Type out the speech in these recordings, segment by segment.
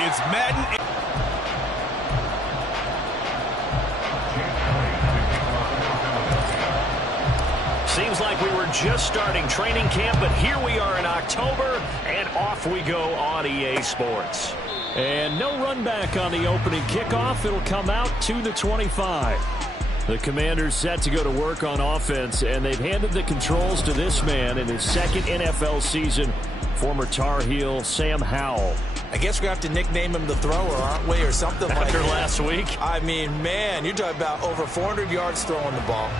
It's Madden. Seems like we were just starting training camp, but here we are in October, and off we go on EA Sports. And no run back on the opening kickoff. It'll come out to the 25. The Commanders set to go to work on offense, and they've handed the controls to this man in his second NFL season, former Tar Heel Sam Howell. I guess we have to nickname him the thrower, aren't we, or something like that. After last week? I mean, man, you're talking about over 400 yards throwing the ball.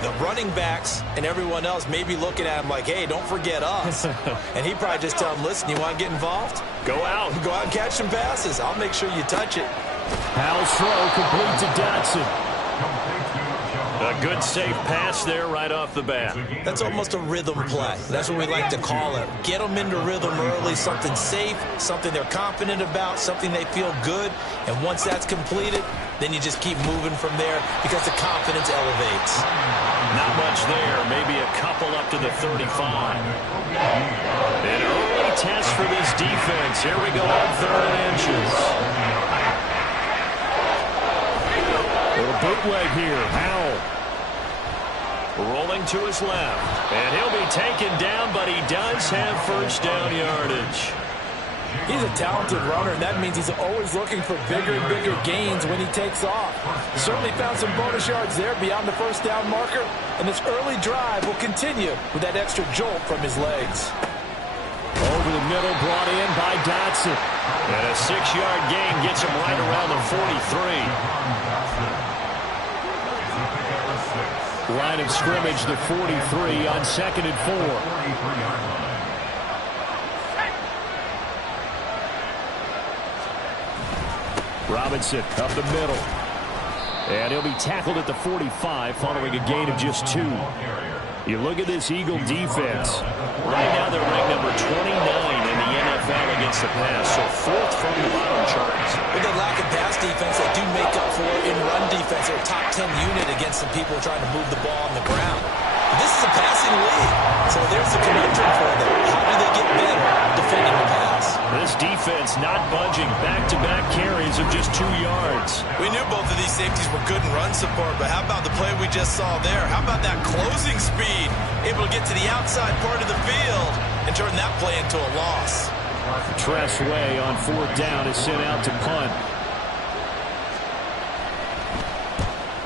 The running backs and everyone else may be looking at him like, hey, don't forget us. And he probably just tell them, listen, you want to get involved? Go out. Go out and catch some passes. I'll make sure you touch it. Howell's throw complete to Dotson. A good safe pass there right off the bat. That's almost a rhythm play. That's what we like to call it. Get them into rhythm early, something safe, something they're confident about, something they feel good. And once that's completed, then you just keep moving from there because the confidence elevates. Not much there. Maybe a couple up to the 35. An early test for this defense. Here we go on 3rd and inches. Little bootleg here. Howell. Rolling to his left. And he'll be taken down, but he does have first down yardage. He's a talented runner, and that means he's always looking for bigger and bigger gains when he takes off. Certainly found some bonus yards there beyond the first down marker, and this early drive will continue with that extra jolt from his legs. Over the middle, brought in by Dotson. And a 6-yard gain gets him right around the 43. Line of scrimmage to 43 on 2nd and 4. Robinson up the middle. And he'll be tackled at the 45 following a gain of just 2. You look at this Eagle defense. Right now they're ranked number 29 in the NFL against the pass, so 4th from the bottom charts. With the lack of pass defense, they do make up for it in run defense. They're a top 10 unit against some people trying to move the ball on the ground. But this is a passing league, so there's the conundrum for them. How do they get better defending the pass? This defense not budging. Back-to-back carries of just 2 yards. We knew both of these safeties were good in run support, but how about the play we just saw there? How about that closing speed? Able to get to the outside part of the field and turn that play into a loss. Tress Way on 4th down is sent out to punt.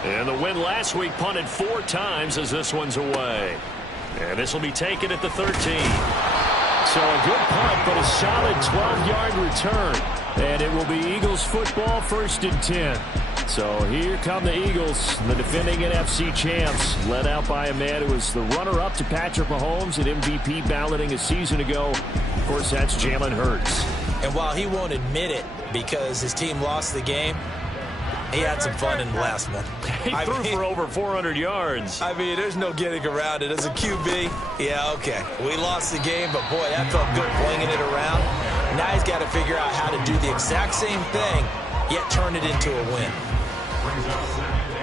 And the win last week punted 4 times as this one's away. And this will be taken at the 13. So a good punt, but a solid 12-yard return. And it will be Eagles football, 1st and 10. So here come the Eagles, the defending NFC champs, led out by a man who was the runner-up to Patrick Mahomes at MVP balloting a season ago. Of course, that's Jalen Hurts. And while he won't admit it because his team lost the game, he had some fun in the last one. He threw for over 400 yards. I mean, there's no getting around it. As a QB, yeah, okay. We lost the game, but boy, that felt good flinging it around. Now he's got to figure out how to do the exact same thing, yet turn it into a win.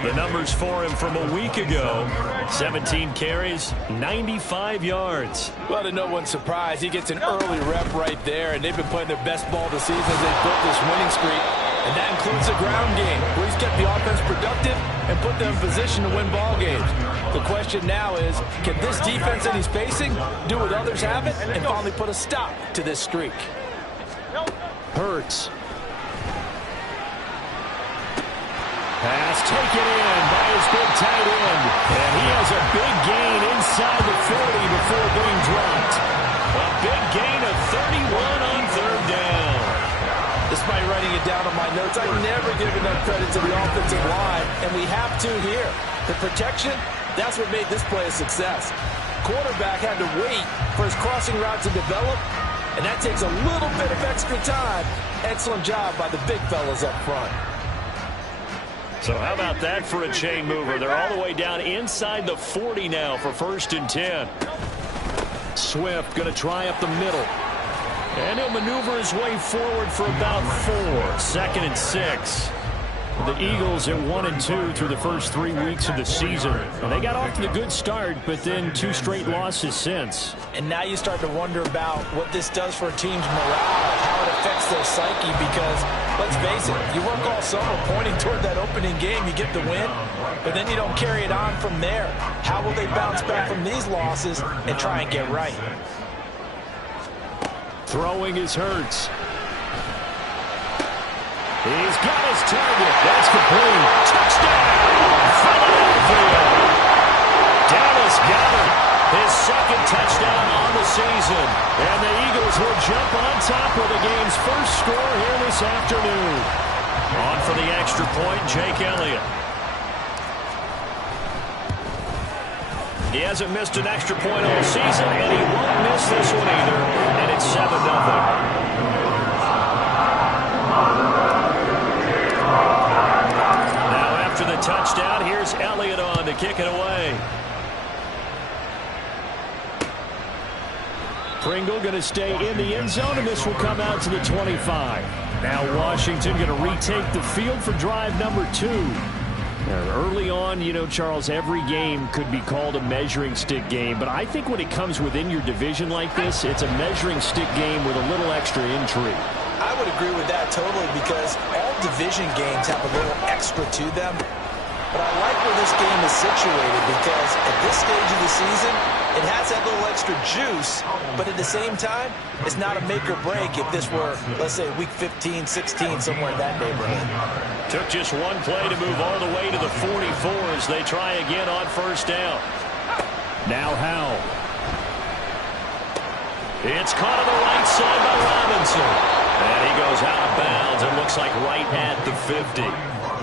The numbers for him from a week ago: 17 carries, 95 yards. Well, to no one's surprise, he gets an early rep right there, and they've been playing their best ball this season as they've built this winning streak. And that includes the ground game, where he's kept the offense productive and put them in position to win ball games. The question now is, can this defense that he's facing do what others haven't and finally put a stop to this streak? Hurts. Pass taken in by his big tight end. And he has a big gain inside the 40 before being dropped. A big gain of 31 on 3rd down. Despite writing it down on my notes, I never give enough credit to the offensive line, and we have to here. The protection, that's what made this play a success. Quarterback had to wait for his crossing route to develop, and that takes a little bit of extra time. Excellent job by the big fellas up front. So how about that for a chain mover? They're all the way down inside the 40 now for 1st and 10. Swift going to try up the middle. And he'll maneuver his way forward for about 4. 2nd and 6. The Eagles at 1-2 through the first 3 weeks of the season. And they got off to the good start, but then 2 straight losses since. And now you start to wonder about what this does for a team's morale, how it affects their psyche, because let's face it, you work all summer pointing toward that opening game, you get the win, but then you don't carry it on from there. How will they bounce back from these losses and try and get right? Throwing is Hurts. He's got his target. That's complete. Touchdown! Philadelphia! Dallas Goedert, his second touchdown on the season. And the Eagles will jump on top of the game's first score here this afternoon. On for the extra point, Jake Elliott. He hasn't missed an extra point all season, and he won't miss this one either. And it's 7-0. After the touchdown, here's Elliott on to kick it away. Pringle going to stay in the end zone, and this will come out to the 25. Now Washington going to retake the field for drive number 2. Early on, you know, Charles, every game could be called a measuring stick game, but I think when it comes within your division like this, it's a measuring stick game with a little extra intrigue. I would agree with that totally, because all division games have a little extra to them. But I like where this game is situated, because at this stage of the season, it has that little extra juice, but at the same time, it's not a make or break if this were, let's say, week 15, 16, somewhere in that neighborhood. Took just one play to move all the way to the 44 as they try again on first down. Now Howell. It's caught on the right side by Robinson. And he goes out of bounds. It looks like right at the 50.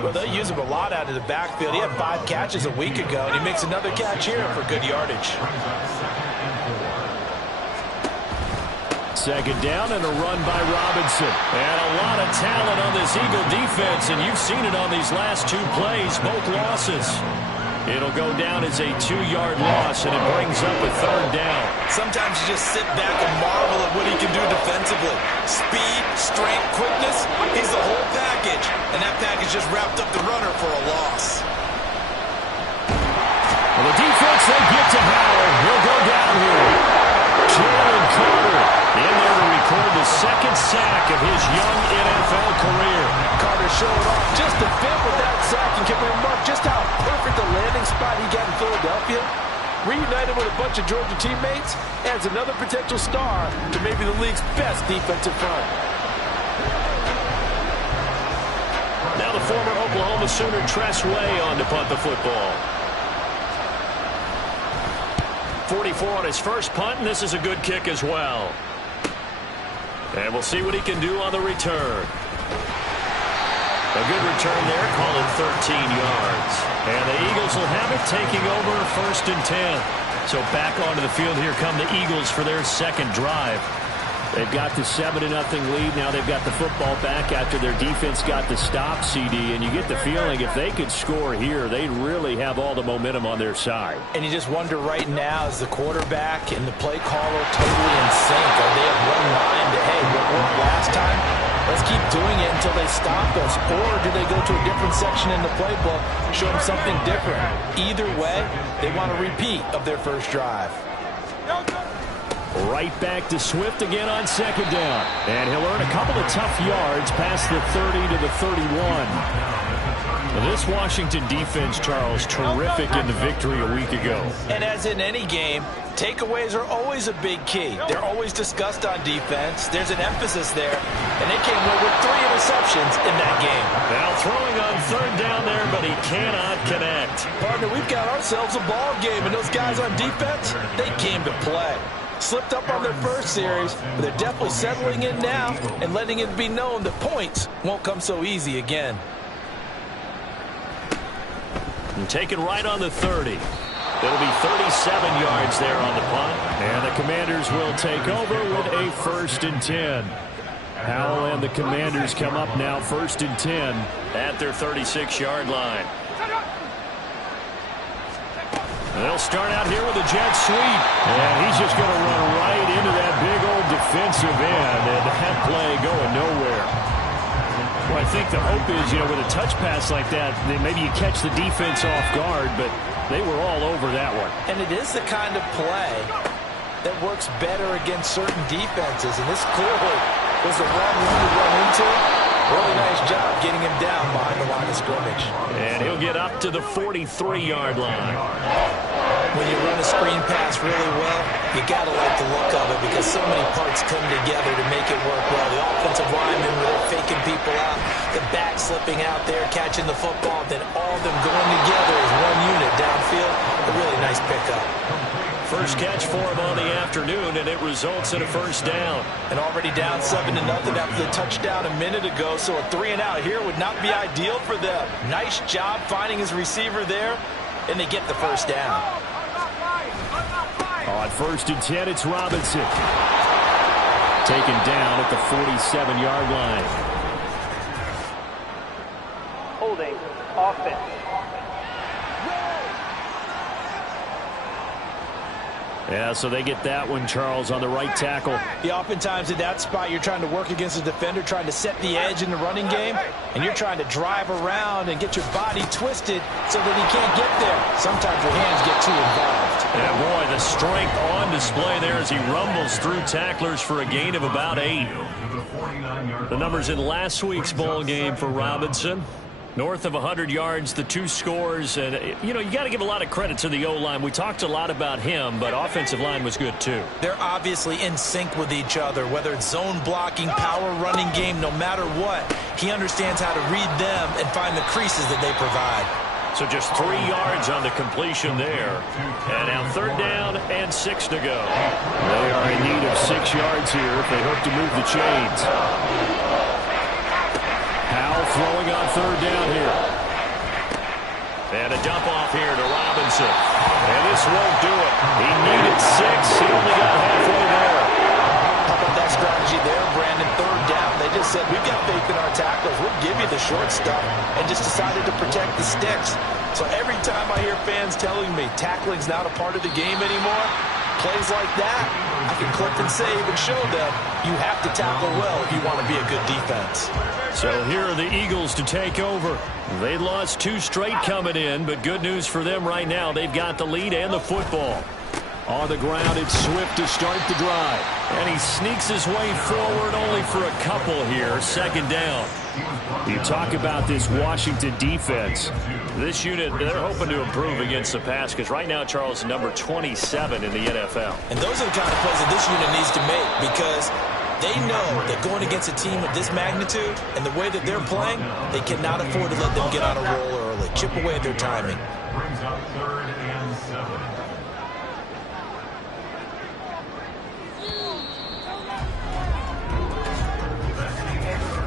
Well, they use him a lot out of the backfield. He had 5 catches a week ago, and he makes another catch here for good yardage. Second down and a run by Robinson. And a lot of talent on this Eagle defense, and you've seen it on these last 2 plays, both losses. It'll go down as a 2-yard loss, and it brings up a 3rd down. Sometimes you just sit back and marvel at what he can do defensively. Speed, strength, quickness, he's the whole package. And that package just wrapped up the runner for a loss. Well, the defense, they get to Howard. He'll go down here. Jalen Carter in there to record the 2nd sack of his young NFL career. Carter showing off just a bit with that sack, and can we remark just how perfect the landing spot he got in Philadelphia? Reunited with a bunch of Georgia teammates, adds another potential star to maybe the league's best defensive front. Now the former Oklahoma Sooner Tress Way on to punt the football. 44 on his first punt, and this is a good kick as well. And we'll see what he can do on the return. A good return there, call it 13 yards. And the Eagles will have it, taking over 1st and 10. So back onto the field here come the Eagles for their 2nd drive. They've got the 7-0 lead. Now they've got the football back after their defense got the stop, CD. And you get the feeling if they could score here, they'd really have all the momentum on their side. And you just wonder right now, is the quarterback and the play caller totally in sync? Are they of one mind that, hey, what worked last time, let's keep doing it until they stop us? Or do they go to a different section in the playbook, show them something different? Either way, they want a repeat of their first drive. Right back to Swift again on 2nd down. And he'll earn a couple of tough yards past the 30 to the 31. This Washington defense, Charles, terrific in the victory a week ago. And as in any game, takeaways are always a big key. They're always discussed on defense. There's an emphasis there. And they came away with 3 interceptions in that game. Now throwing on 3rd down there, but he cannot connect. Partner, we've got ourselves a ball game. And those guys on defense, they came to play. Slipped up on their first series, but they're definitely settling in now and letting it be known that points won't come so easy again. And taken right on the 30. It'll be 37 yards there on the punt. And the Commanders will take over with a 1st and 10. Howell and the Commanders come up now 1st and 10 at their 36-yard line. They'll start out here with a jet sweep. And he's just going to run right into that big old defensive end. And that play going nowhere. Well, I think the hope is, with a touch pass like that, then maybe you catch the defense off guard, but they were all over that one. And it is the kind of play that works better against certain defenses, and this clearly was the wrong one to run into. Really nice job getting him down behind the line of scrimmage. And he'll get up to the 43-yard line. When you run a screen pass really well, you got to like the look of it because so many parts come together to make it work well. The offensive linemen, they're faking people out, the back slipping out there, catching the football, then all of them going together as one unit downfield. A really nice pickup. First catch for him on the afternoon, and it results in a first down. And already down 7-0 after the touchdown a minute ago, so a 3-and-out here would not be ideal for them. Nice job finding his receiver there, and they get the first down. On 1st and 10, it's Robinson. Taken down at the 47-yard line. Holding, offense. Yeah, so they get that one, Charles, on the right tackle. Yeah, oftentimes in that spot, you're trying to work against a defender, trying to set the edge in the running game, and you're trying to drive around and get your body twisted so that he can't get there. Sometimes your hands get too involved. And boy, the strength on display there as he rumbles through tacklers for a gain of about 8. The numbers in last week's ball game for Robinson. North of 100 yards, the 2 scores. And, you got to give a lot of credit to the O-line. We talked a lot about him, but offensive line was good, too. They're obviously in sync with each other, whether it's zone blocking, power running game, no matter what. He understands how to read them and find the creases that they provide. So just 3 yards on the completion there. And now 3rd down and 6 to go. They are in need of 6 yards here if they hope to move the chains. Powell throwing on 3rd down here. And a dump off here to Robinson. And this won't do it. He needed 6. He only got halfway there. How about that strategy there, Brandon? 3rd down. They just said, we've got faith in our tackles. We'll give you the short stuff, and just decided to protect the sticks. So every time I hear fans telling me tackling's not a part of the game anymore, plays like that, I can click and save and show them you have to tackle well if you want to be a good defense. So here are the Eagles to take over. They lost 2 straight coming in, but good news for them right now. They've got the lead and the football. On the ground, it's Swift to start the drive. And he sneaks his way forward only for a couple here. 2nd down. You talk about this Washington defense. This unit, they're hoping to improve against the pass because right now, Charles, number 27 in the NFL. And those are the kind of plays that this unit needs to make because they know that going against a team of this magnitude and the way that they're playing, they cannot afford to let them get on a roll early. Chip away at their timing. Brings up 3rd and 7.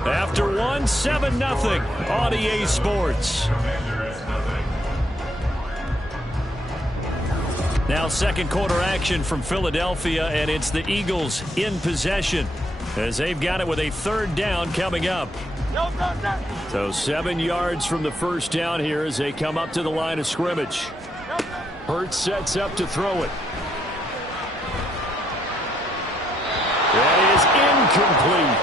After 1, 7-0 on EA Sports. Now 2nd quarter action from Philadelphia, and it's the Eagles in possession as they've got it with a 3rd down coming up. So 7 yards from the 1st down here as they come up to the line of scrimmage. Hurts sets up to throw it. That is incomplete.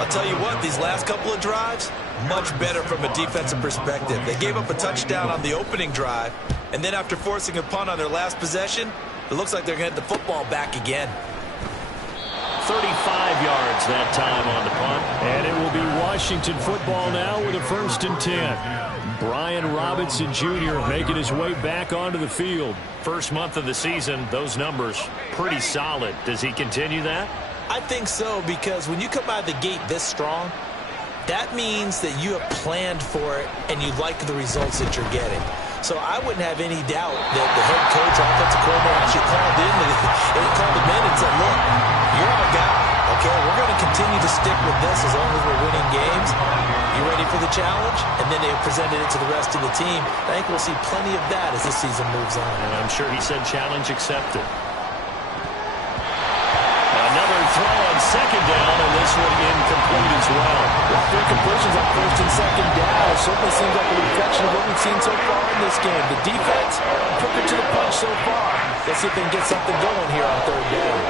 I'll tell you what, these last couple of drives, much better from a defensive perspective. They gave up a touchdown on the opening drive, and then after forcing a punt on their last possession, it looks like they're going to get the football back again. 35 yards that time on the punt. And it will be Washington football now with a 1st and 10. Brian Robinson Jr. making his way back onto the field. First month of the season, those numbers pretty solid. Does he continue that? I think so, because when you come out of the gate this strong, that means that you have planned for it and you like the results that you're getting. So I wouldn't have any doubt that the head coach, offensive coordinator, actually called him in and said, look, you're our guy. Okay, we're going to continue to stick with this as long as we're winning games. You ready for the challenge? And then they presented it to the rest of the team. I think we'll see plenty of that as the season moves on. And I'm sure he said challenge accepted. Another throw on 2nd down, and this one incomplete as well. Well, 3 completions on 1st and 2nd down. It certainly seems like a reflection of what we've seen so far in this game. The defense took it to the punch so far. Let's see if they can get something going here on 3rd down.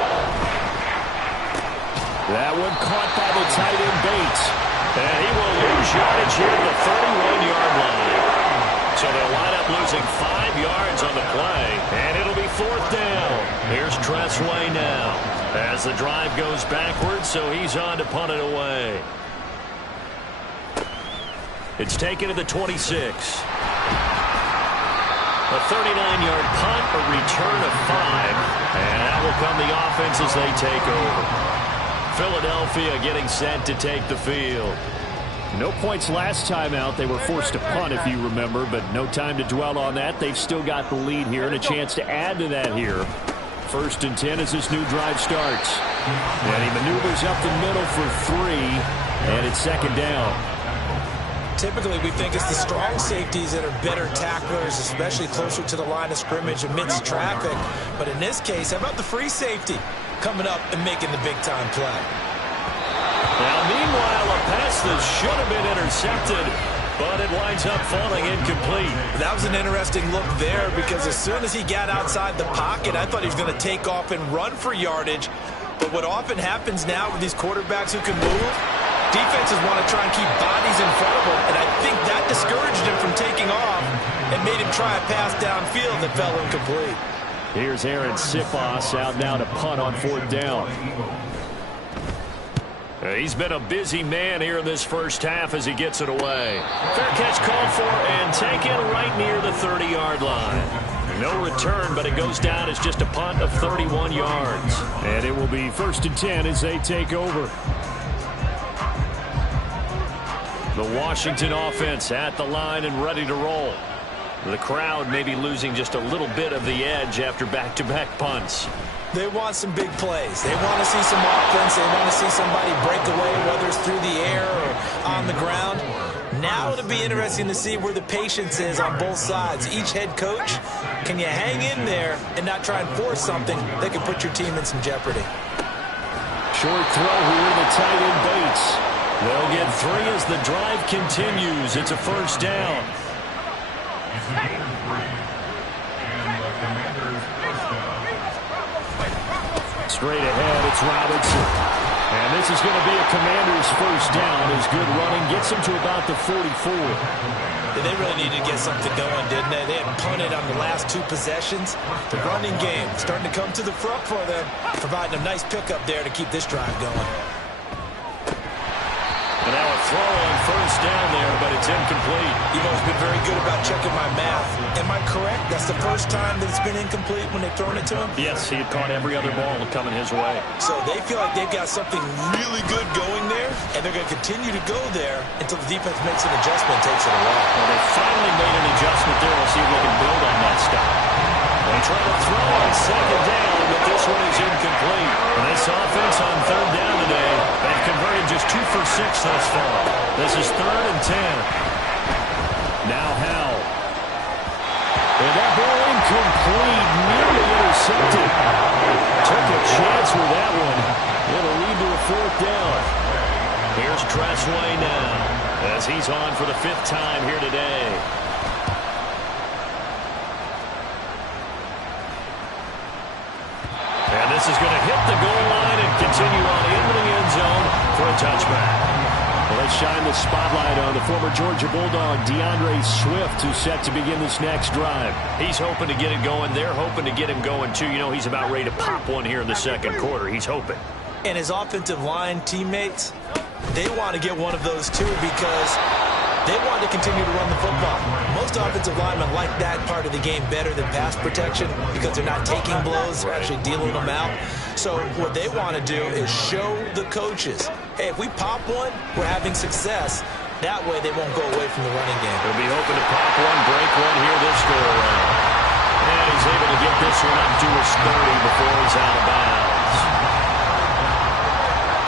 That one caught by the tight end Bates. And he will lose yardage here at the 31-yard line. So they'll line up losing 5 yards on the play, and it'll be 4th down. Here's Tressway now as the drive goes backwards, so he's on to punt it away. It's taken to the 26. A 39-yard punt, a return of 5, and that will come the offense as they take over. Philadelphia getting set to take the field. No points last time out. They were forced to punt, if you remember, but no time to dwell on that. They've still got the lead here and a chance to add to that here. 1st and 10 as this new drive starts. And he maneuvers up the middle for 3, and it's 2nd down. Typically, we think it's the strong safeties that are better tacklers, especially closer to the line of scrimmage amidst traffic. But in this case, how about the free safety coming up and making the big-time play? Now, meanwhile, a pass that should have been intercepted, but it winds up falling incomplete. That was an interesting look there because as soon as he got outside the pocket, I thought he was going to take off and run for yardage. But what often happens now with these quarterbacks who can move, defenses want to try and keep bodies in front of him, and I think that discouraged him from taking off and made him try a pass downfield that fell incomplete. Here's Aaron Sipos out now to punt on 4th down. He's been a busy man here in this first half as he gets it away. Fair catch called for and taken right near the 30-yard line. No return, but it goes down as just a punt of 31 yards. And it will be 1st and 10 as they take over. The Washington offense at the line and ready to roll. The crowd may be losing just a little bit of the edge after back-to-back punts. They want some big plays. They want to see some offense. They want to see somebody break away, whether it's through the air or on the ground. Now it'll be interesting to see where the patience is on both sides. Each head coach, can you hang in there and not try and force something that can put your team in some jeopardy? Short throw here to tight end Bates. They'll get 3 as the drive continues. It's a 1st down. Straight ahead, it's Robinson. And this is going to be a Commander's 1st down as good running gets them to about the 44. They really needed to get something going, didn't they? They had punted on the last 2 possessions. The running game starting to come to the front for them, providing a nice pickup there to keep this drive going. And now a throw on 1st down there, but it's incomplete. You've always been very good about checking my math. Am I correct? That's the first time that it's been incomplete when they've thrown it to him? Yes, he had caught every other ball coming his way. So they feel like they've got something really good going there, and they're going to continue to go there until the defense makes an adjustment and takes it away. Well, they finally made an adjustment there. We'll see if they can build on that stuff. They try to throw on 2nd down, but this one is incomplete. And this offense on 3rd down today, they've converted just 2 for 6 thus far. This is 3rd and 10. Now Howell. And that ball incomplete, nearly intercepted. Took a chance with that one. It'll lead to a 4th down. Here's Tressway now as he's on for the 5th time here today. And this is going to hit the goal line and continue on into the end zone for a touchback. Well, let's shine the spotlight on the former Georgia Bulldog, DeAndre Swift, who's set to begin this next drive. He's hoping to get it going. They're hoping to get him going, too. You know, he's about ready to pop one here in the 2nd quarter. He's hoping. And his offensive line teammates, they want to get one of those, too, because they want to continue to run the football. Most offensive linemen like that part of the game better than pass protection because they're not taking blows, they're actually dealing them out. So what they want to do is show the coaches, hey, if we pop one, we're having success. That way they won't go away from the running game. They'll be hoping to pop one, break one here this go-around. And he's able to get this one up to his 30 before he's out of bounds.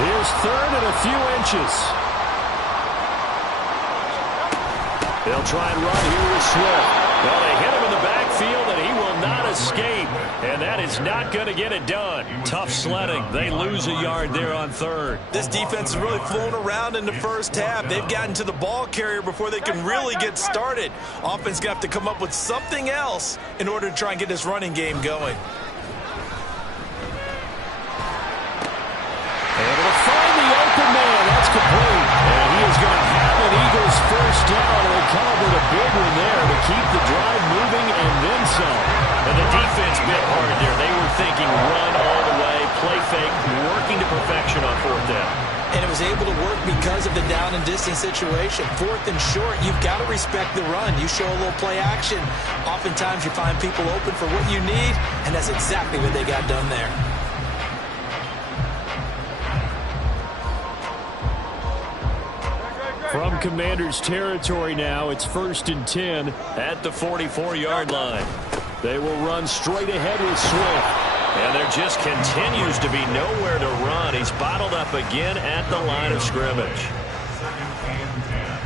Here's 3rd and a few inches. They'll try and run here with Swift. Well, they hit him in the backfield, and he will not escape. And that is not going to get it done. Tough sledding. They lose a yard there on 3rd. This defense has really flown around in the first half. They've gotten to the ball carrier before they can really get started. Offense got to come up with something else in order to try and get this running game going. Able to fire. And the defense bit hard there. They were thinking run all the way, play fake, working to perfection on fourth down. And it was able to work because of the down and distance situation. Fourth and short, you've got to respect the run. You show a little play action. Oftentimes you find people open for what you need, and that's exactly what they got done there. From Commanders territory now, it's 1st and 10 at the 44-yard line. They will run straight ahead with Swift. And there just continues to be nowhere to run. He's bottled up again at the line of scrimmage.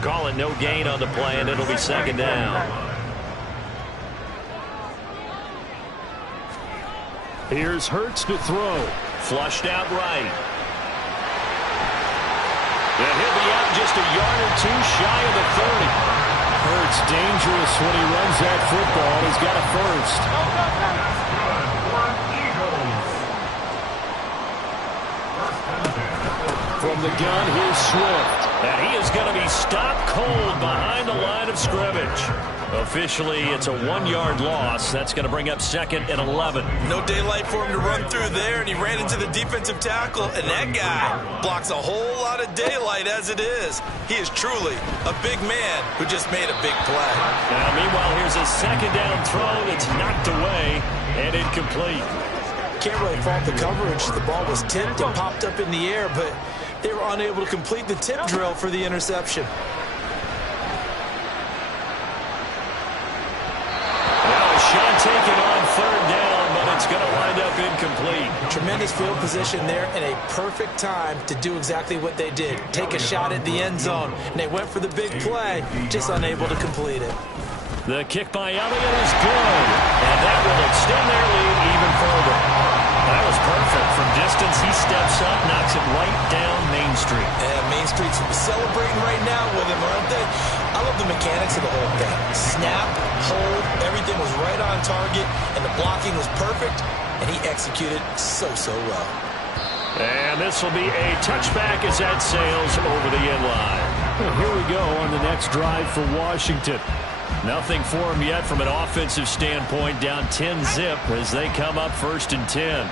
Call it no gain on the play, and it'll be 2nd down. Here's Hurts to throw. Flushed out right. And he'll be out just a yard or two shy of the 30. Hurts dangerous when he runs that football. He's got a first. From the gun, here's Swift. And he is going to be stopped cold behind the line of scrimmage. Officially, it's a 1-yard loss. That's going to bring up 2nd and 11. No daylight for him to run through there, and he ran into the defensive tackle, and that guy blocks a whole lot of daylight as it is. He is truly a big man who just made a big play. Now, meanwhile, here's a 2nd down throw that's knocked away and incomplete. Can't really fault the coverage. The ball was tipped and popped up in the air, but they were unable to complete the tip drill for the interception. Now a shot taken on 3rd down, but it's going to wind up incomplete. Tremendous field position there and a perfect time to do exactly what they did. Take a shot at the end zone. And they went for the big play, just unable to complete it. The kick by Elliott is good, and that will extend their lead even further. That was perfect. From distance, he steps up, knocks it right down Main Street. And Main Street's celebrating right now with him, aren't they? I love the mechanics of the whole thing. Snap, hold, everything was right on target, and the blocking was perfect, and he executed so well. And this will be a touchback as that sails over the end line. Well, here we go on the next drive for Washington. Nothing for him yet from an offensive standpoint, down 10-zip as they come up 1st and 10.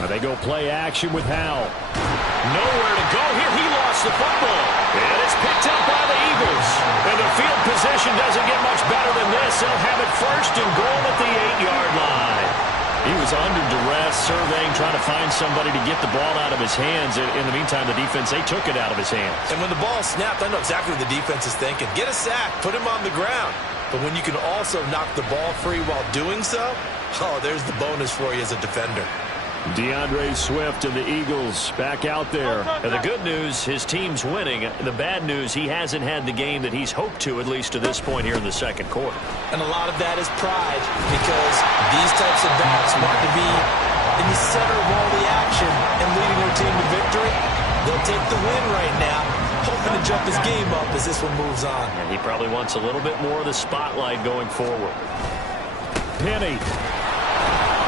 Now they go play action with Howell. Nowhere to go here. He lost the football. And it's picked up by the Eagles. And the field position doesn't get much better than this. They'll have it 1st and goal at the 8-yard line. He was under duress, surveying, trying to find somebody to get the ball out of his hands. In the meantime, the defense, they took it out of his hands. And when the ball snapped, I know exactly what the defense is thinking. Get a sack, put him on the ground. But when you can also knock the ball free while doing so, oh, there's the bonus for you as a defender. DeAndre Swift and the Eagles back out there. And the good news, his team's winning. The bad news, he hasn't had the game that he's hoped to, at least to this point here in the 2nd quarter. And a lot of that is pride, because these types of backs want to be in the center of all the action and leading their team to victory. They'll take the win right now, hoping to jump his game up as this one moves on. And he probably wants a little bit more of the spotlight going forward. Penny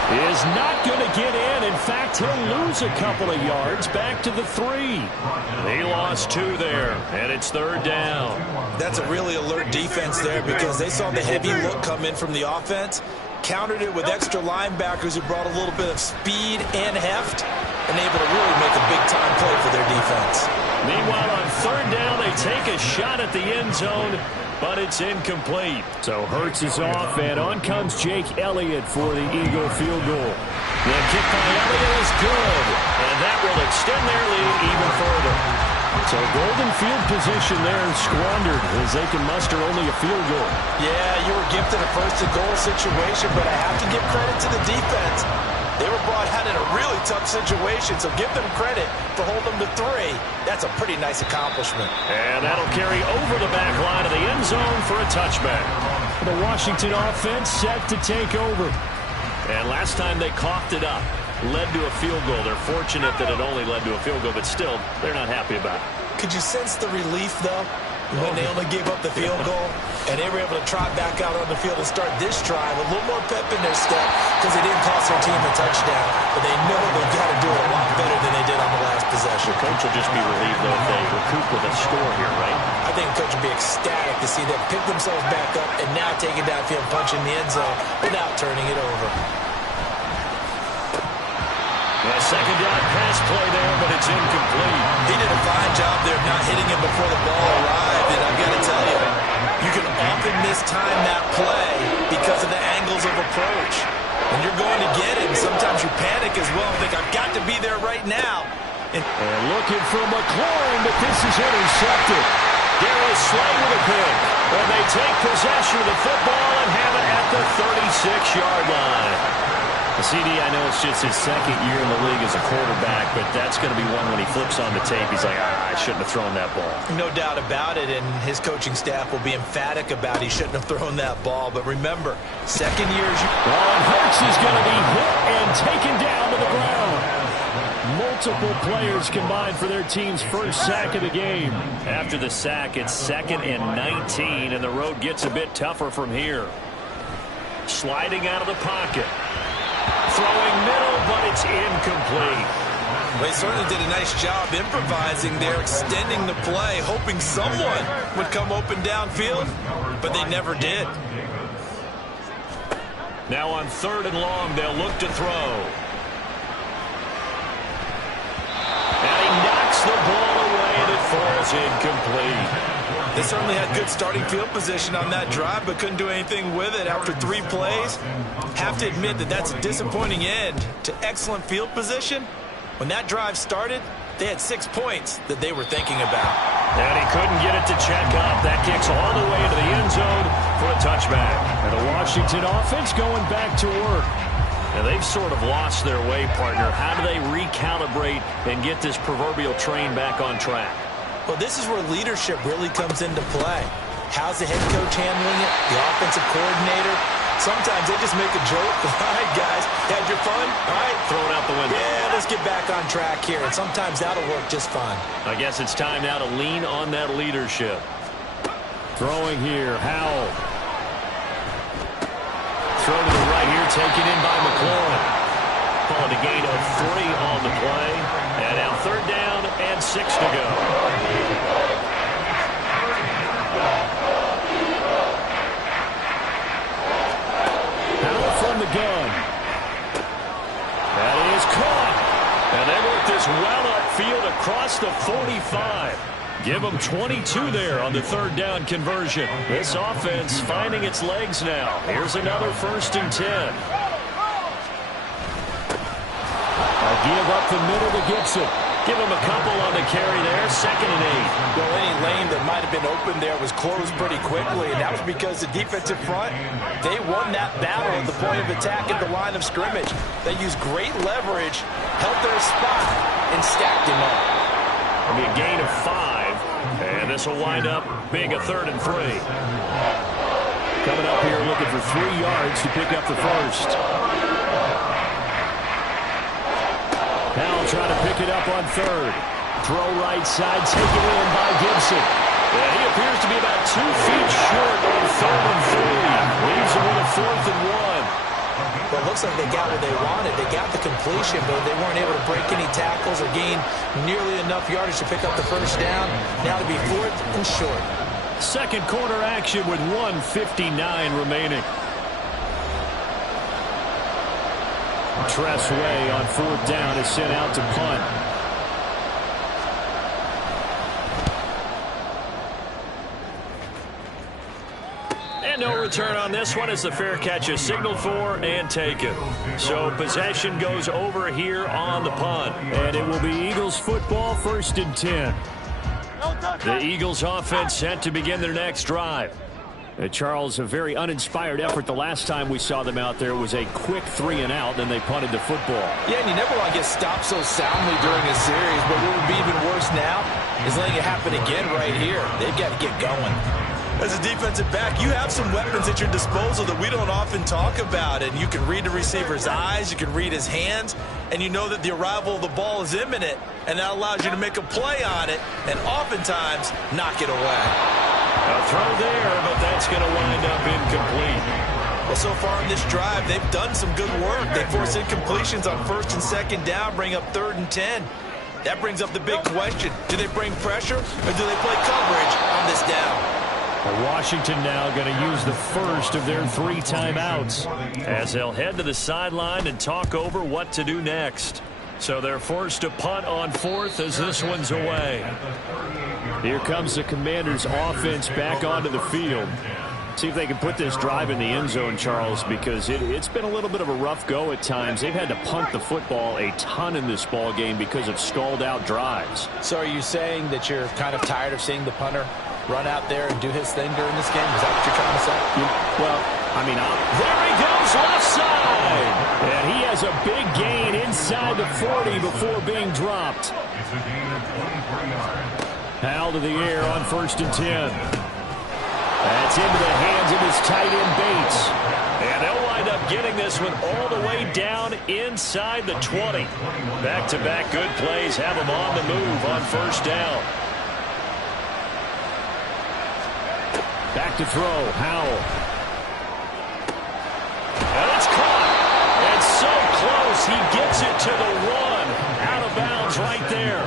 is not going to get in. In fact, he'll lose a couple of yards back to the 3. He lost 2 there, and it's 3rd down. That's a really alert defense there, because they saw the heavy look come in from the offense, countered it with extra linebackers who brought a little bit of speed and heft, and able to really make a big-time play for their defense. Meanwhile, on 3rd down, they take a shot at the end zone, but it's incomplete. So Hurts is off, and on comes Jake Elliott for the Eagle field goal. The kick by Elliott is good, and that will extend their lead even further. So golden field position there squandered as they can muster only a field goal. Yeah, you were gifted a 1st and goal situation, but I have to give credit to the defense. They were brought out in a really tough situation, so give them credit for holding them to 3. That's a pretty nice accomplishment. And that'll carry over the back line of the end zone for a touchback. The Washington offense set to take over. And last time they coughed it up, led to a field goal. They're fortunate that it only led to a field goal, but still, they're not happy about it. Could you sense the relief, though? when they only gave up the field goal, and they were able to trot back out on the field and start this drive. A little more pep in their step because they didn't cost their team a touchdown, but they know they've got to do it a lot better than they did on the last possession. The coach will just be relieved, though, if they recoup with a score here, right? I think the coach will be ecstatic to see them pick themselves back up and now take it downfield, punch in the end zone without turning it over. A second down pass play there, but it's incomplete. He did a fine job there of not hitting him before the ball arrived, and I've got to tell you, you can often mistime that play because of the angles of approach. When you're going to get it, and sometimes you panic as well and think, I've got to be there right now. And looking for McLaurin, but this is intercepted. Darius Slay with a pick. And they take possession of the football and have it at the 36-yard line. CD, I know it's just his second year in the league as a quarterback, but that's going to be one when he flips on the tape. He's like, I shouldn't have thrown that ball. No doubt about it, and his coaching staff will be emphatic about he shouldn't have thrown that ball. But remember, second year is Ron Hurts is going to be hit and taken down to the ground. Multiple players combined for their team's first sack of the game. After the sack, it's 2nd and 19, and the road gets a bit tougher from here. Sliding out of the pocket. Throwing middle, but it's incomplete. They certainly did a nice job improvising there, extending the play, hoping someone would come open downfield, but they never did. Now on 3rd and long, they'll look to throw. And he knocks the ball away, and it falls incomplete. They certainly had good starting field position on that drive, but couldn't do anything with it after 3 plays. Have to admit that that's a disappointing end to excellent field position. When that drive started, they had 6 points that they were thinking about. And he couldn't get it to check up. That kicks all the way into the end zone for a touchback. And the Washington offense going back to work. And they've sort of lost their way, partner. How do they recalibrate and get this proverbial train back on track? Well, this is where leadership really comes into play. How's the head coach handling it? The offensive coordinator? Sometimes they just make a joke. All right, guys, had your fun? All right. Throw it out the window. Yeah, let's get back on track here. And sometimes that'll work just fine. I guess it's time now to lean on that leadership. Throwing here, Howell. Throw to the right here, taken in by McLaurin. Calling a gain of 3 on the play. And now 3rd down and 6 to go. Howell from the gun. That is caught. And they work this well upfield across the 45. Give them 22 there on the 3rd down conversion. This offense finding its legs now. Here's another 1st and 10. Give up the middle to Gibson. Give him a couple on the carry there. 2nd and 8. Well, any lane that might have been open there was closed pretty quickly, and that was because the defensive front, they won that battle at the point of attack at the line of scrimmage. They used great leverage, held their spot, and stacked him up. It'll be a gain of 5, and this will wind up being a 3rd and 3. Coming up here looking for 3 yards to pick up the first. Howell trying to pick it up on 3rd. Throw right side, taken in by Gibson. And he appears to be about 2 feet short on 3rd and 3. Leaves him with a 4th and 1. Well, it looks like they got what they wanted. They got the completion, but they weren't able to break any tackles or gain nearly enough yardage to pick up the 1st down. Now to be 4th and short. Second quarter action with 1:59 remaining. Tressway on 4th down is sent out to punt. And no return on this one as the fair catch is signaled for and taken. So possession goes over here on the punt. And it will be Eagles football, 1st and 10. The Eagles offense set to begin their next drive. Charles, a very uninspired effort the last time we saw them out there. Was a quick 3 and out, then they punted the football. Yeah, and you never want to get stopped so soundly during a series, but what would be even worse now is letting it happen again right here. They've got to get going. As a defensive back, you have some weapons at your disposal that we don't often talk about, and you can read the receiver's eyes, you can read his hands, and you know that the arrival of the ball is imminent, and that allows you to make a play on it and oftentimes knock it away. A throw there, but that's going to wind up incomplete. Well, so far in this drive, they've done some good work. They force incompletions on 1st and 2nd down, bring up 3rd and 10. That brings up the big question. Do they bring pressure, or do they play coverage on this down? Washington now going to use the first of their 3 timeouts as they'll head to the sideline and talk over what to do next. So they're forced to punt on 4th as this one's away. Here comes the Commanders' offense back onto the field. See if they can put this drive in the end zone, Charles, because it's been a little bit of a rough go at times. They've had to punt the football a ton in this ball game because of stalled-out drives. So are you saying that you're kind of tired of seeing the punter run out there and do his thing during this game? Is that what you're trying to say? Well, I mean, there he goes left side. And he has a big gain inside the 40 before being dropped. Howell to the air on 1st and 10. That's into the hands of his tight end Bates. And they'll wind up getting this one all the way down inside the 20. Back-to-back good plays have them on the move on 1st down. Back to throw, Howell. And it's caught. And so close, he gets it to the 1. Out of bounds right there.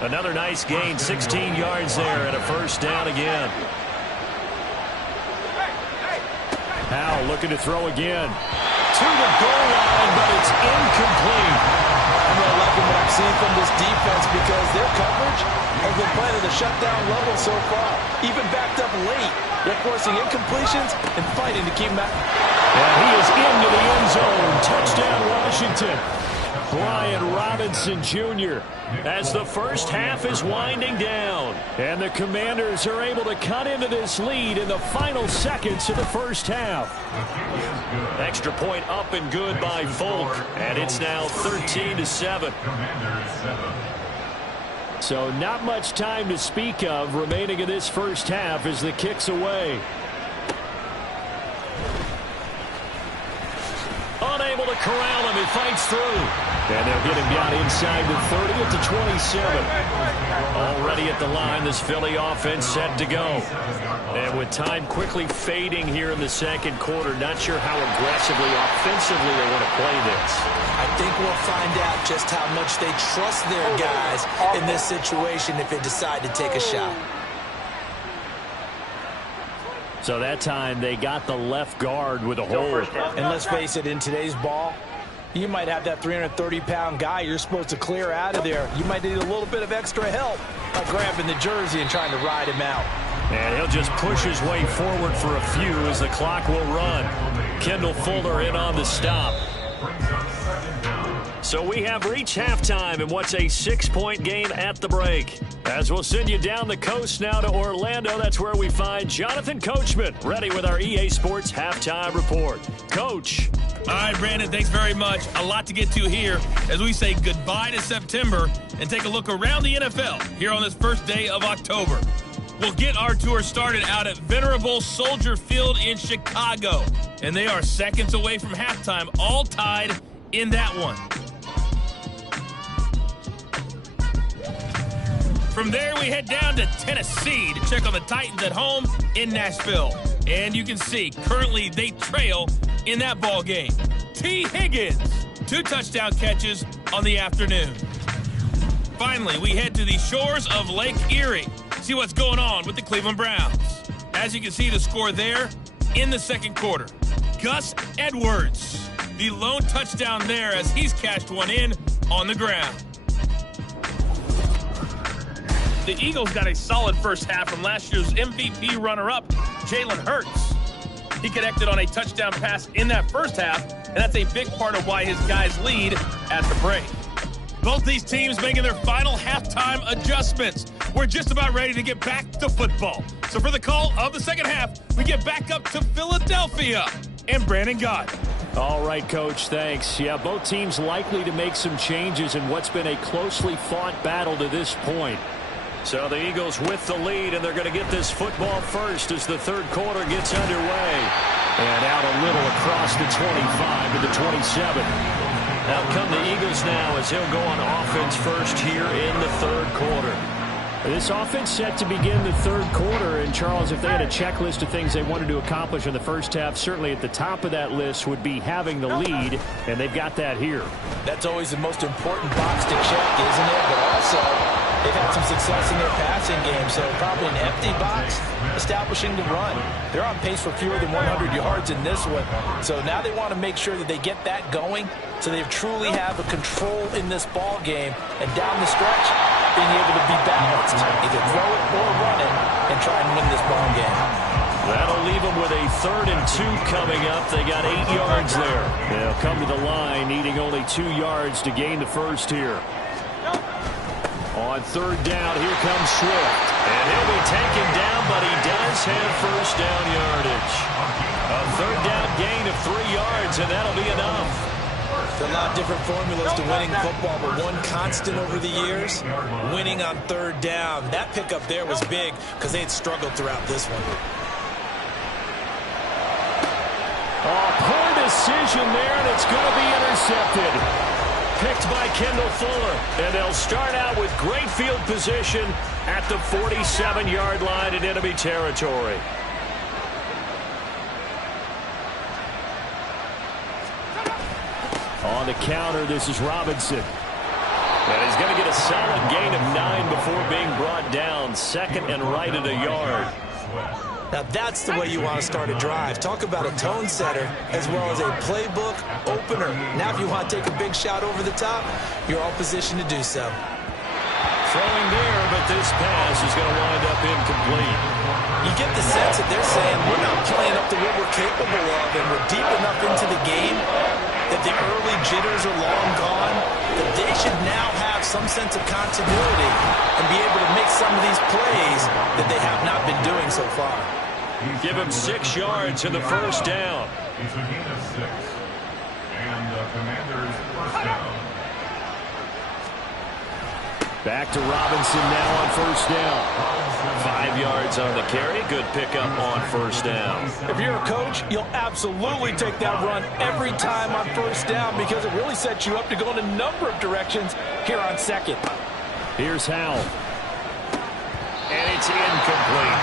Another nice gain, 16 yards there, and a 1st down again. Howell looking to throw again. To the goal line, but it's incomplete. I'm really liking what I'm seeing from this defense because their coverage has been playing at a shutdown level so far. Even backed up late, they're forcing incompletions and fighting to keep them out. And he is into the end zone. Touchdown, Washington. Brian Robinson Jr. as the first half is winding down. And the Commanders are able to cut into this lead in the final seconds of the first half. Extra point up and good by Folk. And it's now 13-7. So not much time to speak of remaining in this first half as the kick's away. Unable to corral him. He fights through. And they'll get him down inside the 30 at the 27. Already at the line, this Philly offense set to go. And with time quickly fading here in the 2nd quarter, not sure how aggressively, offensively they want to play this. I think we'll find out just how much they trust their guys in this situation if they decide to take a shot. So that time they got the left guard with a hold. And let's face it, in today's ball, you might have that 330-pound guy you're supposed to clear out of there. You might need a little bit of extra help by grabbing the jersey and trying to ride him out. And he'll just push his way forward for a few as the clock will run. Kendall Fuller in on the stop. So we have reached halftime in what's a 6-point game at the break. As we'll send you down the coast now to Orlando, that's where we find Jonathan Coachman ready with our EA Sports Halftime Report. Coach. All right, Brandon, thanks very much. A lot to get to here as we say goodbye to September and take a look around the NFL here on this first day of October. We'll get our tour started out at Venerable Soldier Field in Chicago. And they are seconds away from halftime, all tied in that one. From there, we head down to Tennessee to check on the Titans at home in Nashville. And you can see, currently they trail in that ball game. T. Higgins, 2 touchdown catches on the afternoon. Finally, we head to the shores of Lake Erie. See what's going on with the Cleveland Browns. As you can see, the score there in the 2nd quarter. Gus Edwards, the lone touchdown there as he's cashed one in on the ground. The Eagles got a solid first half from last year's MVP runner-up, Jalen Hurts. He connected on a touchdown pass in that first half, and that's a big part of why his guys lead at the break. Both these teams making their final halftime adjustments. We're just about ready to get back to football. So for the call of the 2nd half, we get back up to Philadelphia and Brandon Gott. All right, Coach, thanks. Yeah, both teams likely to make some changes in what's been a closely fought battle to this point. So the Eagles with the lead, and they're going to get this football first as the 3rd quarter gets underway. And out a little across the 25 to the 27. Out come the Eagles now as he'll go on offense first here in the 3rd quarter. This offense set to begin the third quarter, and Charles, if they had a checklist of things they wanted to accomplish in the first half, certainly at the top of that list would be having the lead, and they've got that here. That's always the most important box to check, isn't it? But also, they've had some success in their passing game, so probably an empty box establishing the run. They're on pace for fewer than 100 yards in this one, so now they want to make sure that they get that going so they truly have a control in this ball game, and down the stretch, being able to be balanced, either throw it or run it, and try and win this ball game. That'll leave them with a 3rd and 2 coming up. They got 8 yards there. They'll come to the line, needing only 2 yards to gain the first here. On 3rd down, here comes Swift. And he'll be taken down, but he does have first down yardage. A 3rd down gain of 3 yards, and that'll be enough. There are a lot of different formulas to winning football, but one constant over the years, winning on 3rd down. That pickup there was big because they had struggled throughout this one. Oh, poor decision there, and it's going to be intercepted. Picked by Kendall Fuller, and they'll start out with great field position at the 47-yard line in enemy territory. On the counter, this is Robinson. And he's going to get a solid gain of 9 before being brought down. 2nd and right at a yard. Now that's the way you want to start a drive. Talk about a tone setter as well as a playbook opener. Now if you want to take a big shot over the top, you're all positioned to do so. Throwing there, but this pass is going to wind up incomplete. You get the sense that they're saying we're not playing up to what we're capable of, and we're deep enough into the game that the early jitters are long gone, that they should now have some sense of continuity and be able to make some of these plays that they have not been doing so far. Give him 6 yards in the first down. It's a gain of 6. And the Commanders first down. Back to Robinson now on first down. 5 yards on the carry. Good pickup on first down. If you're a coach, you'll absolutely take that run every time on first down because it really sets you up to go in a number of directions here on 2nd. Here's Howell. And it's incomplete.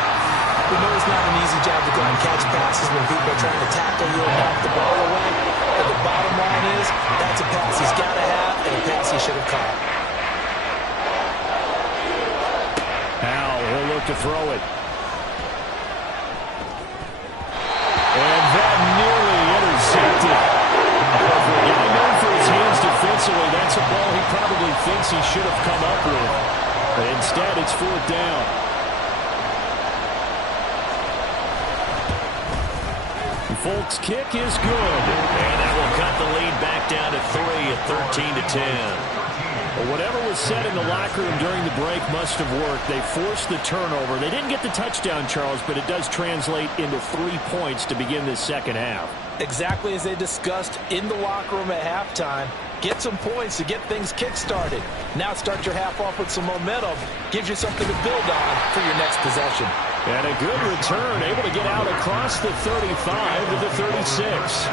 We know it's not an easy job to go and catch passes when people are trying to tackle you and knock the ball away. But the bottom line is that's a pass he's got to have and a pass he should have caught. He'll look to throw it. And that nearly intercepted. Getting known for his hands defensively, that's a ball he probably thinks he should have come up with. But instead, it's 4th down. Folk's kick is good. And that will cut the lead back down to 3 at 13-10. But whatever was said in the locker room during the break must have worked. They forced the turnover. They didn't get the touchdown, Charles, but it does translate into 3 points to begin this second half. Exactly as they discussed in the locker room at halftime. Get some points to get things kick-started. Now start your half off with some momentum. Gives you something to build on for your next possession. And a good return, able to get out across the 35 to the 36.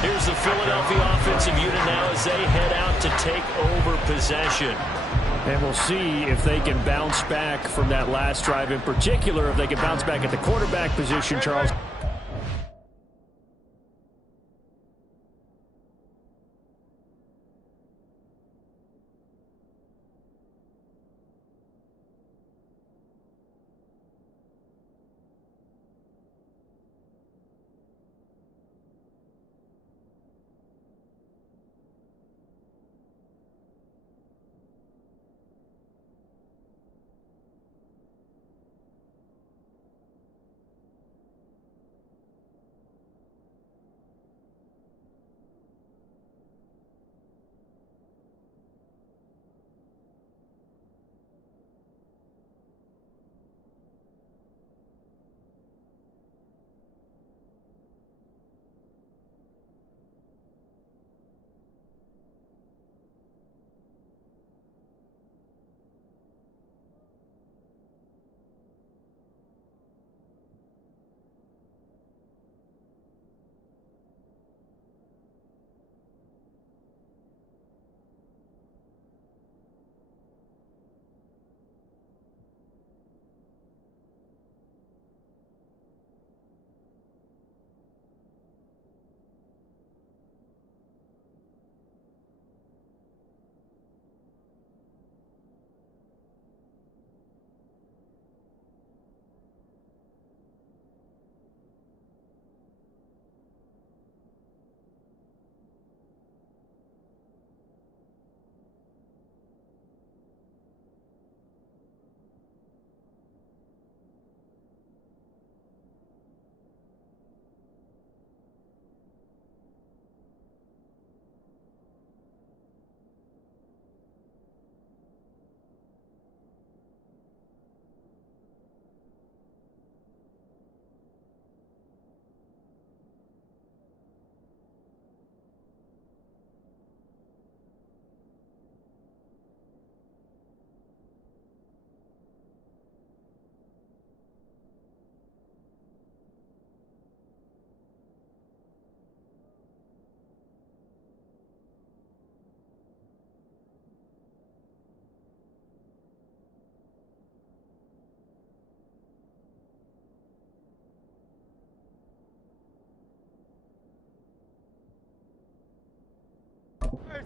Here's the Philadelphia offensive unit now as they head out to take over possession. And we'll see if they can bounce back from that last drive, in particular, if they can bounce back at the quarterback position, Charles.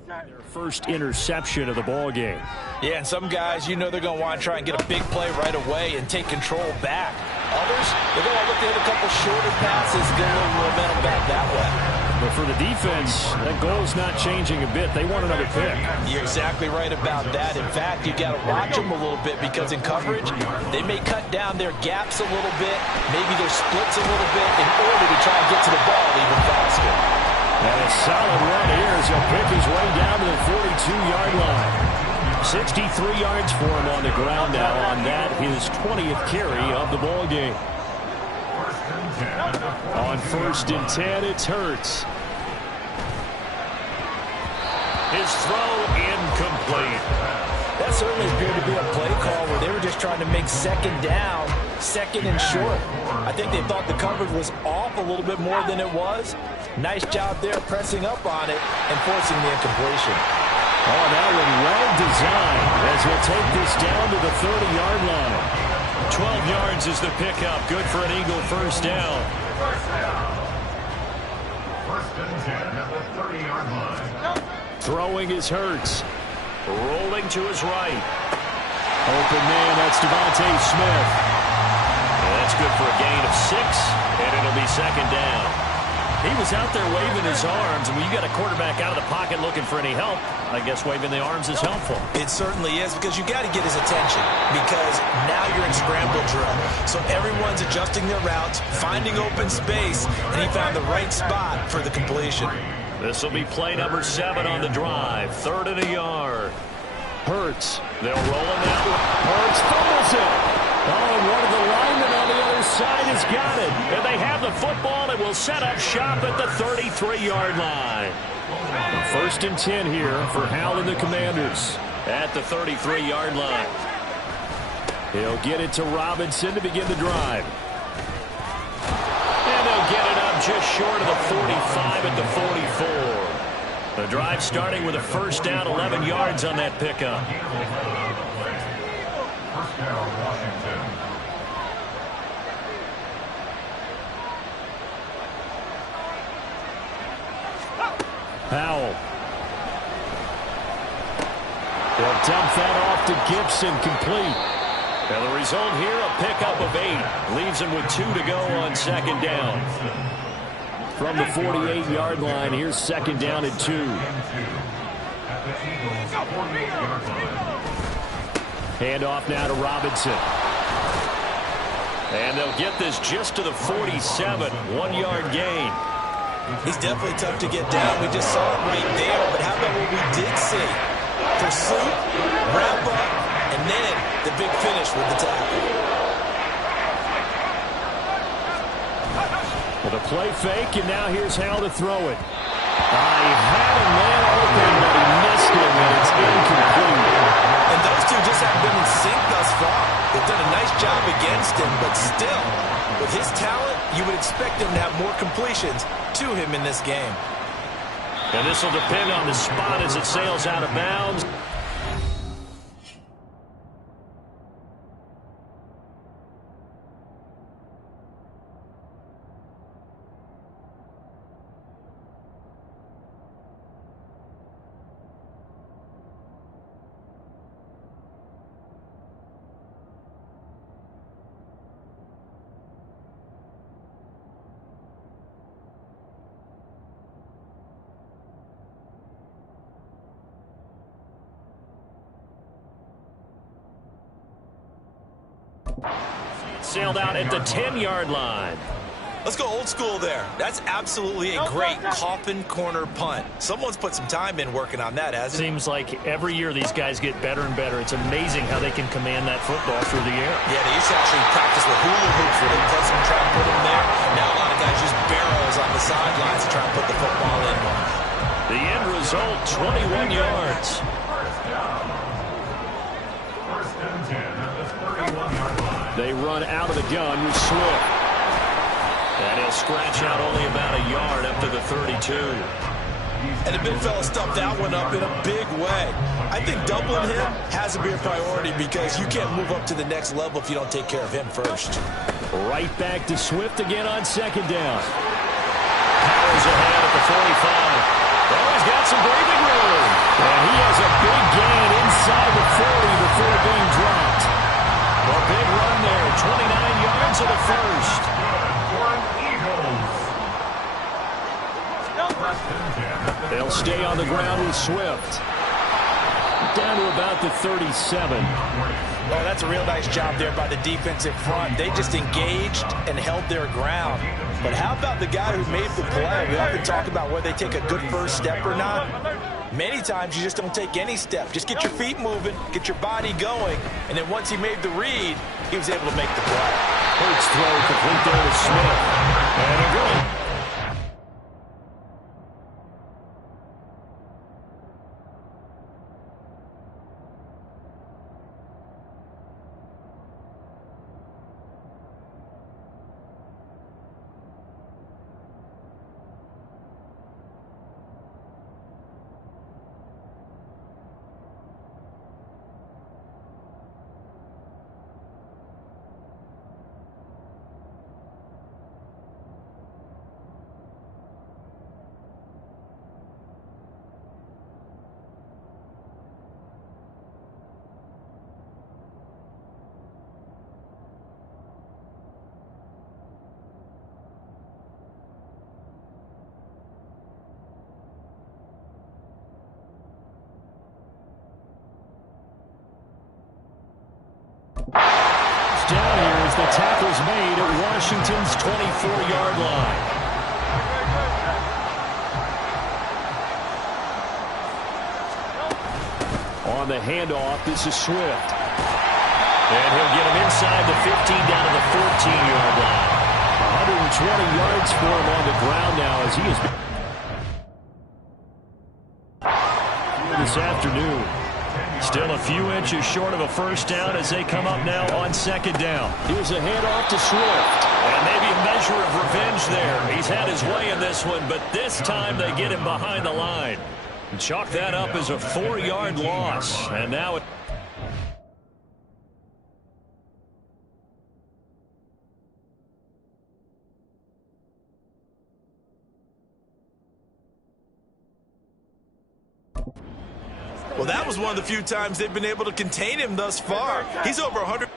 Their first interception of the ball game. Yeah, and some guys, you know they're going to want to try and get a big play right away and take control back. Others, they're going to look to hit a couple shorter passes, get a little momentum back that way. But for the defense, that goal's not changing a bit. They want another pick. You're exactly right about that. In fact, you got to watch them a little bit because in coverage, they may cut down their gaps a little bit, maybe their splits a little bit in order to try and get to the ball even faster. And a solid run here as he'll pick his way down to the 42-yard line. 63 yards for him on the ground now on that, his 20th carry of the ball game. On 1st and 10, it's Hurts. His throw incomplete. That certainly appeared to be a play call where they were just trying to make second down, second and short. I think they thought the coverage was off a little bit more than it was. Nice job there pressing up on it and forcing the incompletion. Oh, that one well designed as he'll take this down to the 30-yard line. 12 yards is the pickup. Good for an Eagle first down. First and 10 at the 30-yard line. Throwing is Hurts. Rolling to his right. Open man, that's Devontae Smith. And that's good for a gain of 6, and it'll be second down. He was out there waving his arms, and when you got a quarterback out of the pocket looking for any help, I guess waving the arms is helpful. It certainly is, because you got to get his attention, because now you're in scramble drill. So everyone's adjusting their routes, finding open space, and he found the right spot for the completion. This will be play number 7 on the drive. 3rd and a yard. Hurts. They'll roll him out. Hurts fumbles it. Oh, and one of the linemen on the other side has got it. And they have the football and will set up shop at the 33-yard line. 1st and 10 here for Hal and the Commanders. At the 33-yard line. He'll get it to Robinson to begin the drive. And they'll get it up just short of the 45 at the 44. The drive starting with a first down, 11 yards on that pickup. First down, Washington. Powell. They'll dump that off to Gibson, complete. And the result here, a pickup of 8. Leaves him with 2 to go on second down. From the 48-yard line, here's second down and 2. Hand off now to Robinson. And they'll get this just to the 47. 1-yard gain. He's definitely tough to get down. We just saw it right there. But how about what we did see? Pursuit, wrap up, and then the big finish with the tackle. With a play fake, and now here's Hal to throw it. He had a man open, but he missed him, and it's incomplete. And those two just haven't been in sync thus far. They've done a nice job against him, but still, with his talent, you would expect him to have more completions to him in this game. And this will depend on the spot as it sails out of bounds. Sailed out at the 10-yard line. Let's go old school there. That's absolutely a great coffin corner punt. Someone's put some time in working on that, hasn't it? Seems like every year these guys get better and better. It's amazing how they can command that football through the air. Yeah, they used to actually practice with hula hoops where they press and try and put them there. Now a lot of guys use barrels on the sidelines to try and put the football in. The end result, 21 yards. First and 10 at the 31-yard line. They run out of the gun with Swift. And he'll scratch out only about a yard up to the 32. And the big fella stuffed that one up in a big way. I think doubling him has to be a priority because you can't move up to the next level if you don't take care of him first. Right back to Swift again on second down. Powers ahead at the 45. Oh, he's got some breathing room. stay on the ground with Swift. Down to about the 37. Well, that's a real nice job there by the defensive front. They just engaged and held their ground. But how about the guy who made the play? We often talk about whether they take a good first step or not. Many times you just don't take any step. Just get your feet moving, get your body going, and then once he made the read, he was able to make the play. Hurts throw complete there to Smith. And a good. Down here as the tackle's made at Washington's 24-yard line. On the handoff, this is Swift. And he'll get him inside the 15 down to the 14-yard line. 120 yards for him on the ground now as he is this afternoon. Still a few inches short of a first down as they come up now on second down. Here's a handoff to Swift. And maybe a measure of revenge there. He's had his way in this one, but this time they get him behind the line. And chalk that up as a 4-yard loss. And now it... Well, that was one of the few times they've been able to contain him thus far. He's over 100.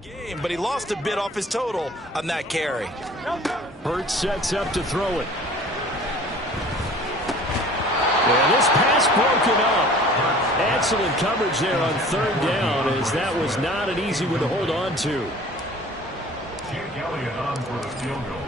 Game, but he lost a bit off his total on that carry. Hurts sets up to throw it. And this pass broken up. Excellent coverage there on third down as that was not an easy one to hold on to. Jake Elliott on for the field goal.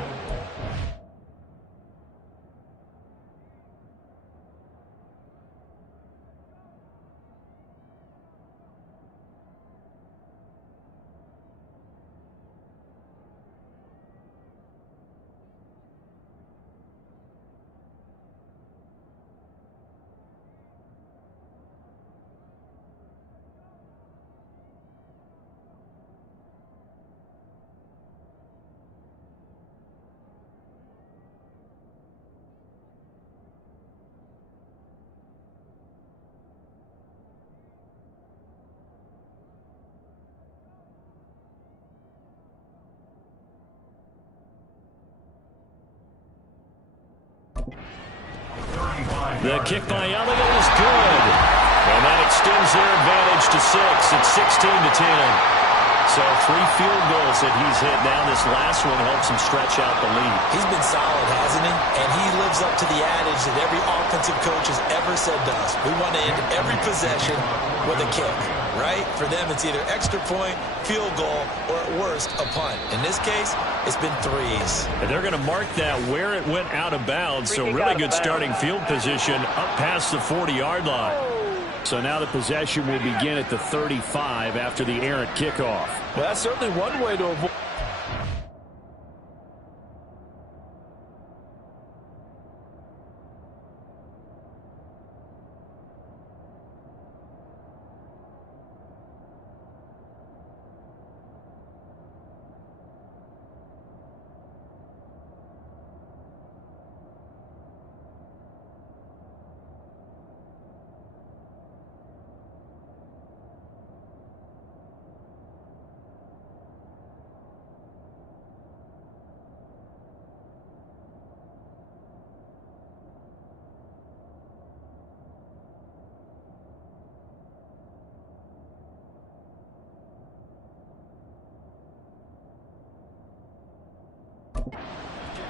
The kick by Elliott is good. And that extends their advantage to 6. It's 16-10. So 3 field goals that he's hit now. This last one helps him stretch out the lead. He's been solid, hasn't he? And he lives up to the adage that every offensive coach has ever said to us. We want to end every possession with a kick, right? For them, it's either extra point, field goal, or at worst, a punt. In this case, it's been 3s. And they're going to mark that where it went out of bounds. So really good starting field position up past the 40-yard line. So now the possession will begin at the 35 after the errant kickoff. Well, that's certainly one way to avoid.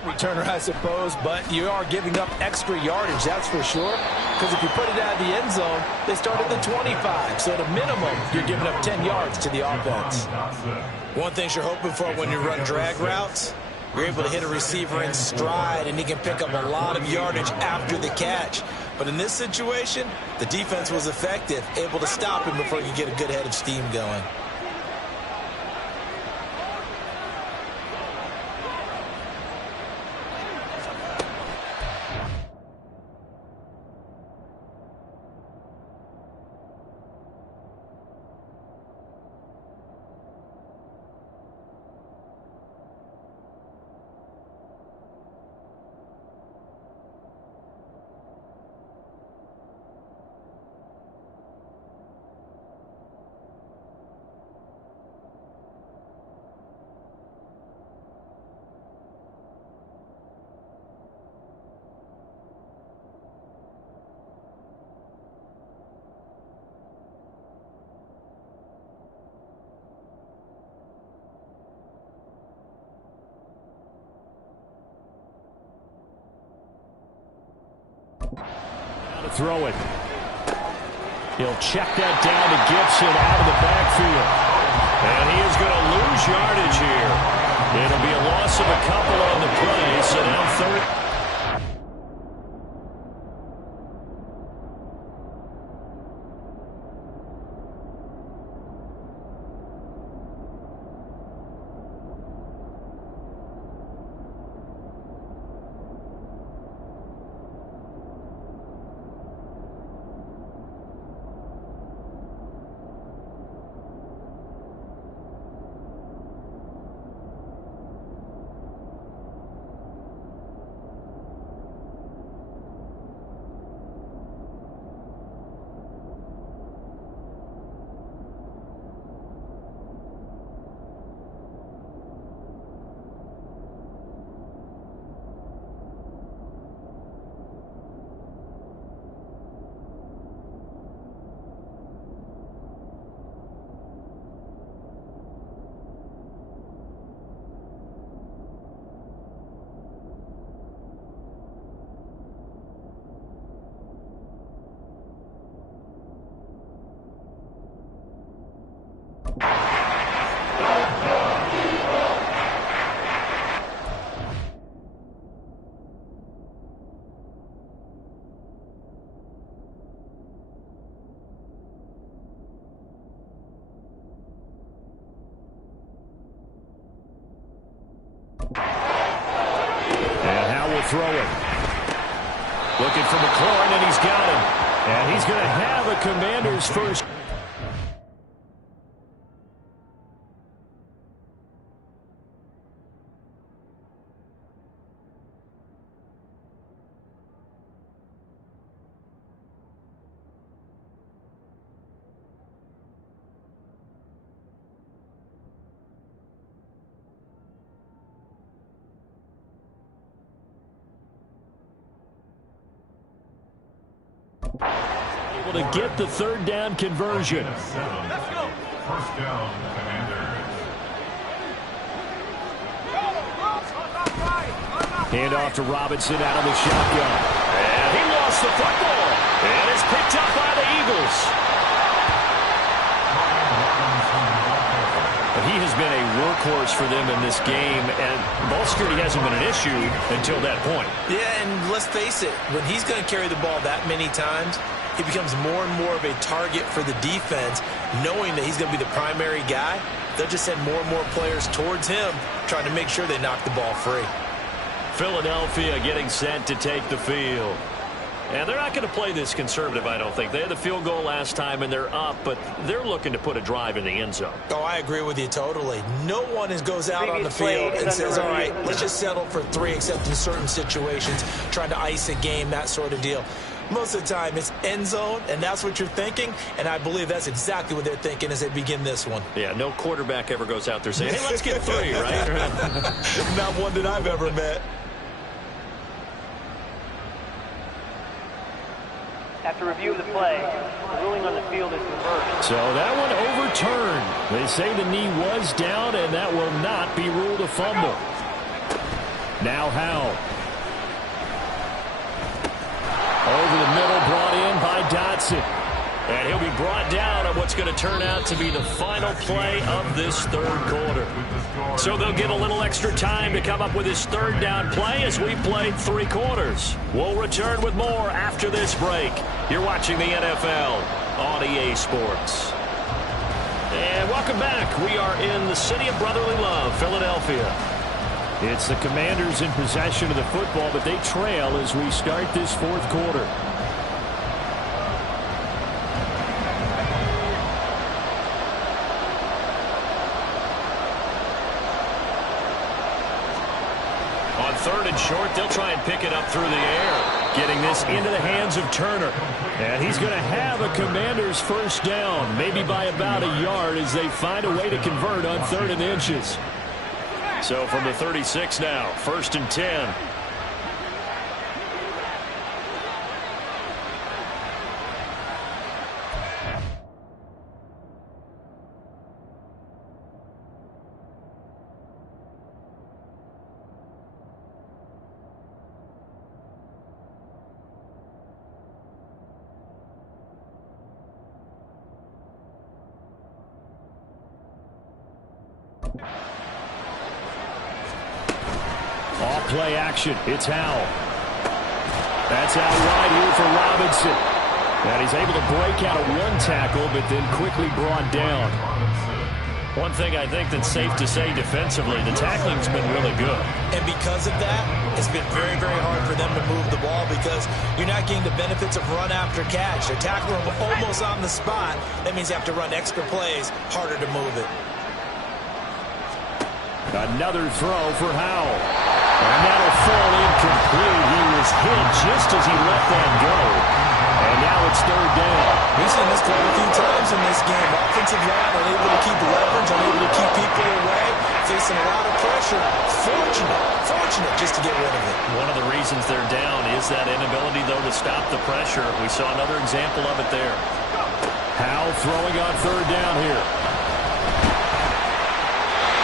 Returner, I suppose, but you are giving up extra yardage, that's for sure. Because if you put it out of the end zone, they start at the 25. So at a minimum, you're giving up 10 yards to the offense. One thing you're hoping for when you run drag routes, you're able to hit a receiver in stride, and he can pick up a lot of yardage after the catch. But in this situation, the defense was effective, able to stop him before he could get a good head of steam going. To throw it. He'll check that down to Gibson out of the backfield. And he is going to lose yardage here. It'll be a loss of a couple on the play. So now third. Throw it. Looking for McLaurin, and he's got him. And he's going to have a Commanders first. Able to get the third down conversion. First down, Commanders. Hand off to Robinson out of the shotgun. And he lost the football. And it's picked up by the Eagles. He has been a workhorse for them in this game, and ball security hasn't been an issue until that point. Yeah, and let's face it, when he's going to carry the ball that many times, he becomes more and more of a target for the defense, knowing that he's going to be the primary guy. They'll just send more and more players towards him, trying to make sure they knock the ball free. Philadelphia getting set to take the field. And they're not going to play this conservative, I don't think. They had the field goal last time, and they're up, but they're looking to put a drive in the end zone. Oh, I agree with you totally. No one goes out on the field and says, all right, let's just settle for 3, except in certain situations, trying to ice a game, that sort of deal. Most of the time, it's end zone, and that's what you're thinking, and I believe that's exactly what they're thinking as they begin this one. Yeah, no quarterback ever goes out there saying, hey, let's get 3, right? Not one that I've ever met. After review of the play, the ruling on the field is reversed. So that one overturned. They say the knee was down, and that will not be ruled a fumble. Now Howell. Over the middle, brought in by Dotson. And he'll be brought down on what's going to turn out to be the final play of this third quarter. So they'll get a little extra time to come up with his third down play as we play 3 quarters. We'll return with more after this break. You're watching the NFL on EA Sports. And welcome back. We are in the city of brotherly love, Philadelphia. It's the Commanders in possession of the football, but they trail as we start this fourth quarter. On 3rd and short, they'll try and pick it up through the air, getting this into the hands of Turner. And he's going to have a Commanders first down, maybe by about a yard as they find a way to convert on 3rd and inches. So from the 36 now, 1st and 10. Off play action. It's Howell. That's out wide here for Robinson. And he's able to break out of 1 tackle, but then quickly brought down. One thing I think that's safe to say defensively, the tackling's been really good. And because of that, it's been very, very hard for them to move the ball because you're not getting the benefits of run after catch. They're tackling almost on the spot. That means you have to run extra plays, harder to move it. Another throw for Howell. And that'll fall incomplete. He was hit just as he let that go. And now it's 3rd down. We've seen this quite a few times in this game. Offensive line unable to keep leverage, unable to keep people away, facing a lot of pressure. Fortunate just to get rid of it. One of the reasons they're down is that inability, though, to stop the pressure. We saw another example of it there. Howell throwing on 3rd down here.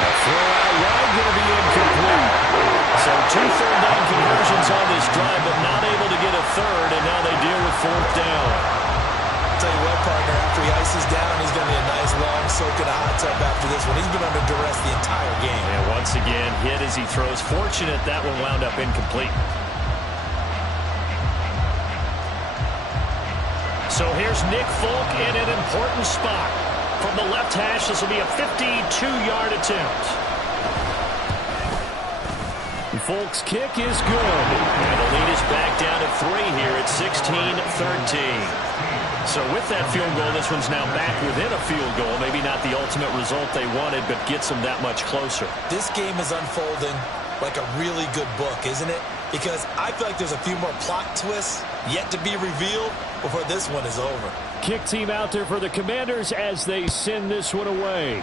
A throw out wide, going to be incomplete. So 2 third down conversions on this drive, but not able to get a third, and now they deal with 4th down. I'll tell you what, partner, after he ices down, he's going to be a nice, long soak in a hot tub after this one. He's been under duress the entire game. And once again, hit as he throws. Fortunate that one wound up incomplete. So here's Nick Folk in an important spot. From the left hash, this will be a 52-yard attempt. Folk's kick is good. And the lead is back down to 3 here at 16-13. So with that field goal, this one's now back within a field goal. Maybe not the ultimate result they wanted, but gets them that much closer. This game is unfolding like a really good book, isn't it? Because I feel like there's a few more plot twists yet to be revealed before this one is over. Kick team out there for the Commanders as they send this one away.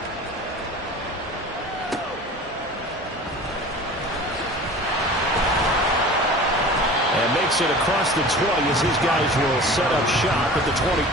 And makes it across the 20 as his guys will set up shop at the 20.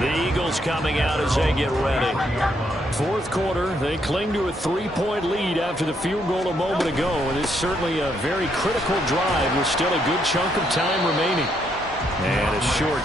The Eagles coming out as they get ready. Fourth quarter, they cling to a 3-point lead after the field goal a moment ago, and it's certainly a very critical drive with still a good chunk of time remaining. And it's short.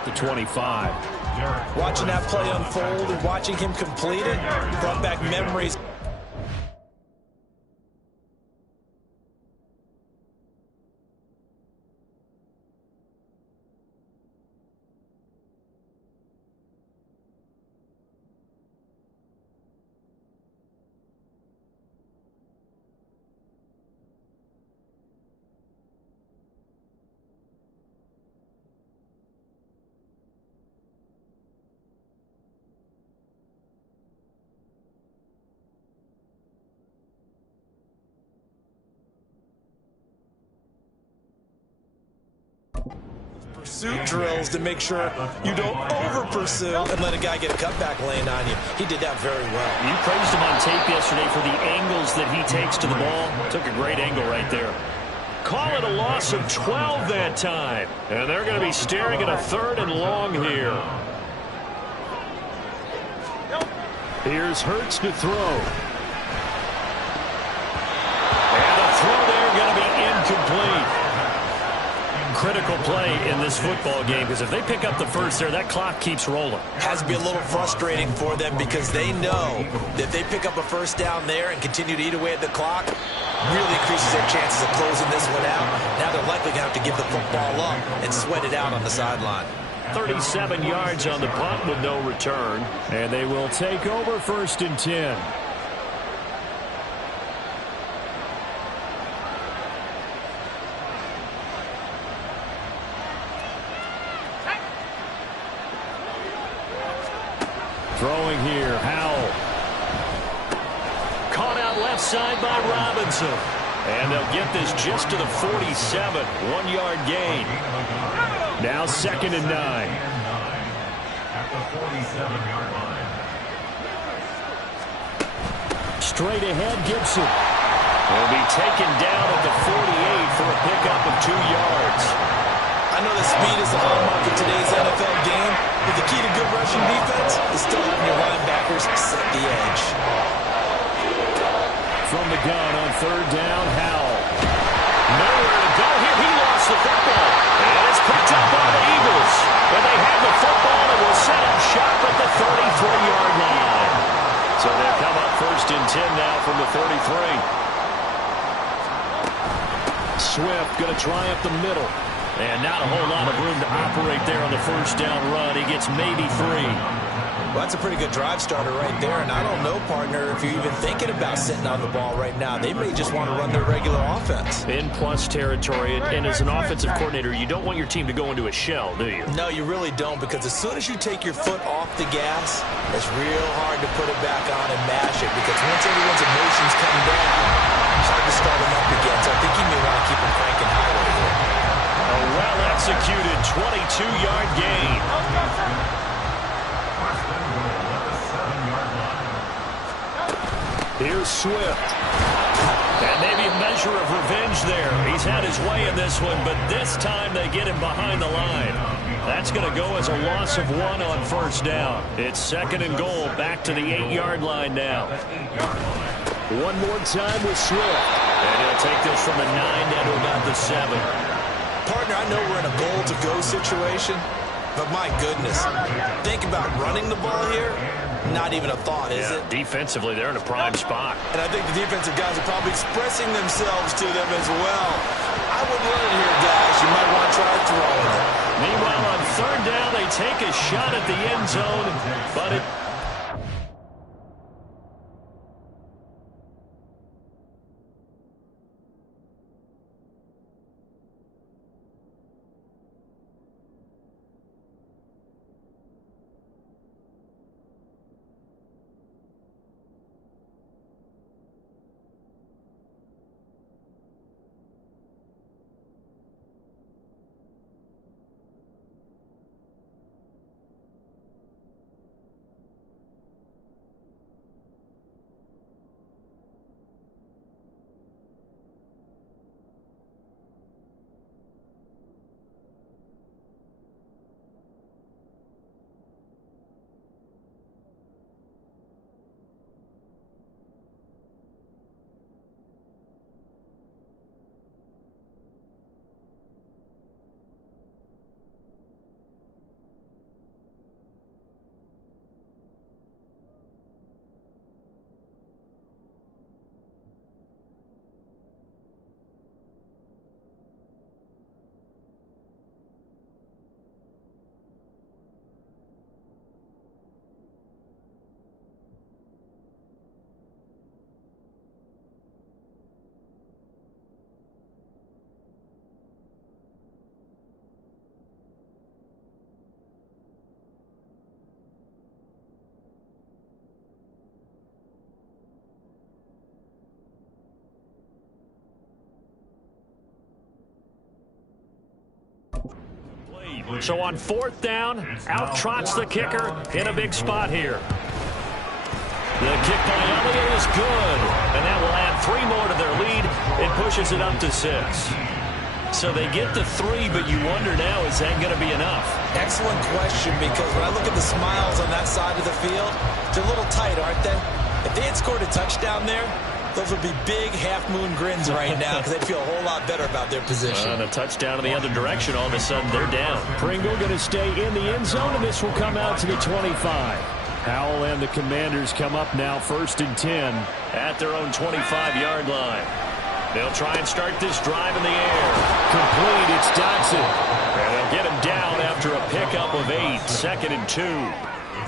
at the 25. Watching that play unfold and watching him complete it brought back memories. Pursuit drills to make sure you don't over-pursue and let a guy get a cutback lane on you. He did that very well. You praised him on tape yesterday for the angles that he takes to the ball. Took a great angle right there. Call it a loss of 12 that time. And they're going to be staring at a 3rd and long here. Here's Hurts to throw. And the throw there going to be incomplete. Critical play in this football game, because if they pick up the first there, that clock keeps rolling. Has to be a little frustrating for them because they know that if they pick up a first down there and continue to eat away at the clock, really increases their chances of closing this one out. Now they're likely going to have to give the football up and sweat it out on the sideline. 37 yards on the punt with no return, and they will take over 1st and 10. Throwing here, Howell. Caught out left side by Robinson. And they'll get this just to the 47. 1-yard gain. Now 2nd and 9. At the 47-yard line. Straight ahead, Gibson. Will be taken down at the 48 for a pickup of 2 yards. I know that speed is the hallmark of today's NFL game, but the key to good rushing defense is still having your linebackers set the edge. From the gun on 3rd down, Howell. Nowhere to go here. He lost the football. And it's picked up by the Eagles. And they have the football and will set up shop at the 33-yard line. So they'll come up 1st and 10 now from the 33. Swift going to try up the middle. And not a whole lot of room to operate there on the 1st down run. He gets maybe 3. Well, that's a pretty good drive starter right there. And I don't know, partner, if you're even thinking about sitting on the ball right now. They may just want to run their regular offense. In plus territory. And as an offensive coordinator, you don't want your team to go into a shell, do you? No, you really don't, because as soon as you take your foot off the gas, it's real hard to put it back on and mash it, because once everyone's emotions come down, it's hard to start them up again. So I think you may want to keep them cranking high right here. A well-executed 22-yard gain. Here's Swift. And maybe a measure of revenge there. He's had his way in this one, but this time they get him behind the line. That's going to go as a loss of 1 on 1st down. It's 2nd and goal, back to the 8-yard line now. One more time with Swift. And he'll take this from the 9 down to about the 7. Partner, I know we're in a goal-to-go situation, but my goodness, think about running the ball here. Not even a thought, is it? Defensively, they're in a prime spot. And I think the defensive guys are probably expressing themselves to them as well. I would run it here, guys. You might want to try throwing it. Meanwhile, on 3rd down, they take a shot at the end zone, but it... So on 4th down, out trots the kicker in a big spot here. The kick by Elliott is good, and that will add 3 more to their lead. It pushes it up to 6. So they get the 3, but you wonder now, is that going to be enough? Excellent question, because when I look at the smiles on that side of the field, they're a little tight, aren't they? If they had scored a touchdown there, those would be big half-moon grins right now because they'd feel a whole lot better about their position. And a touchdown in the other direction, all of a sudden they're down. Pringle going to stay in the end zone, and this will come out to the 25. Howell and the Commanders come up now 1st and 10 at their own 25-yard line. They'll try and start this drive in the air. Complete, it's Dotson. And they'll get him down after a pickup of 8, 2nd and 2.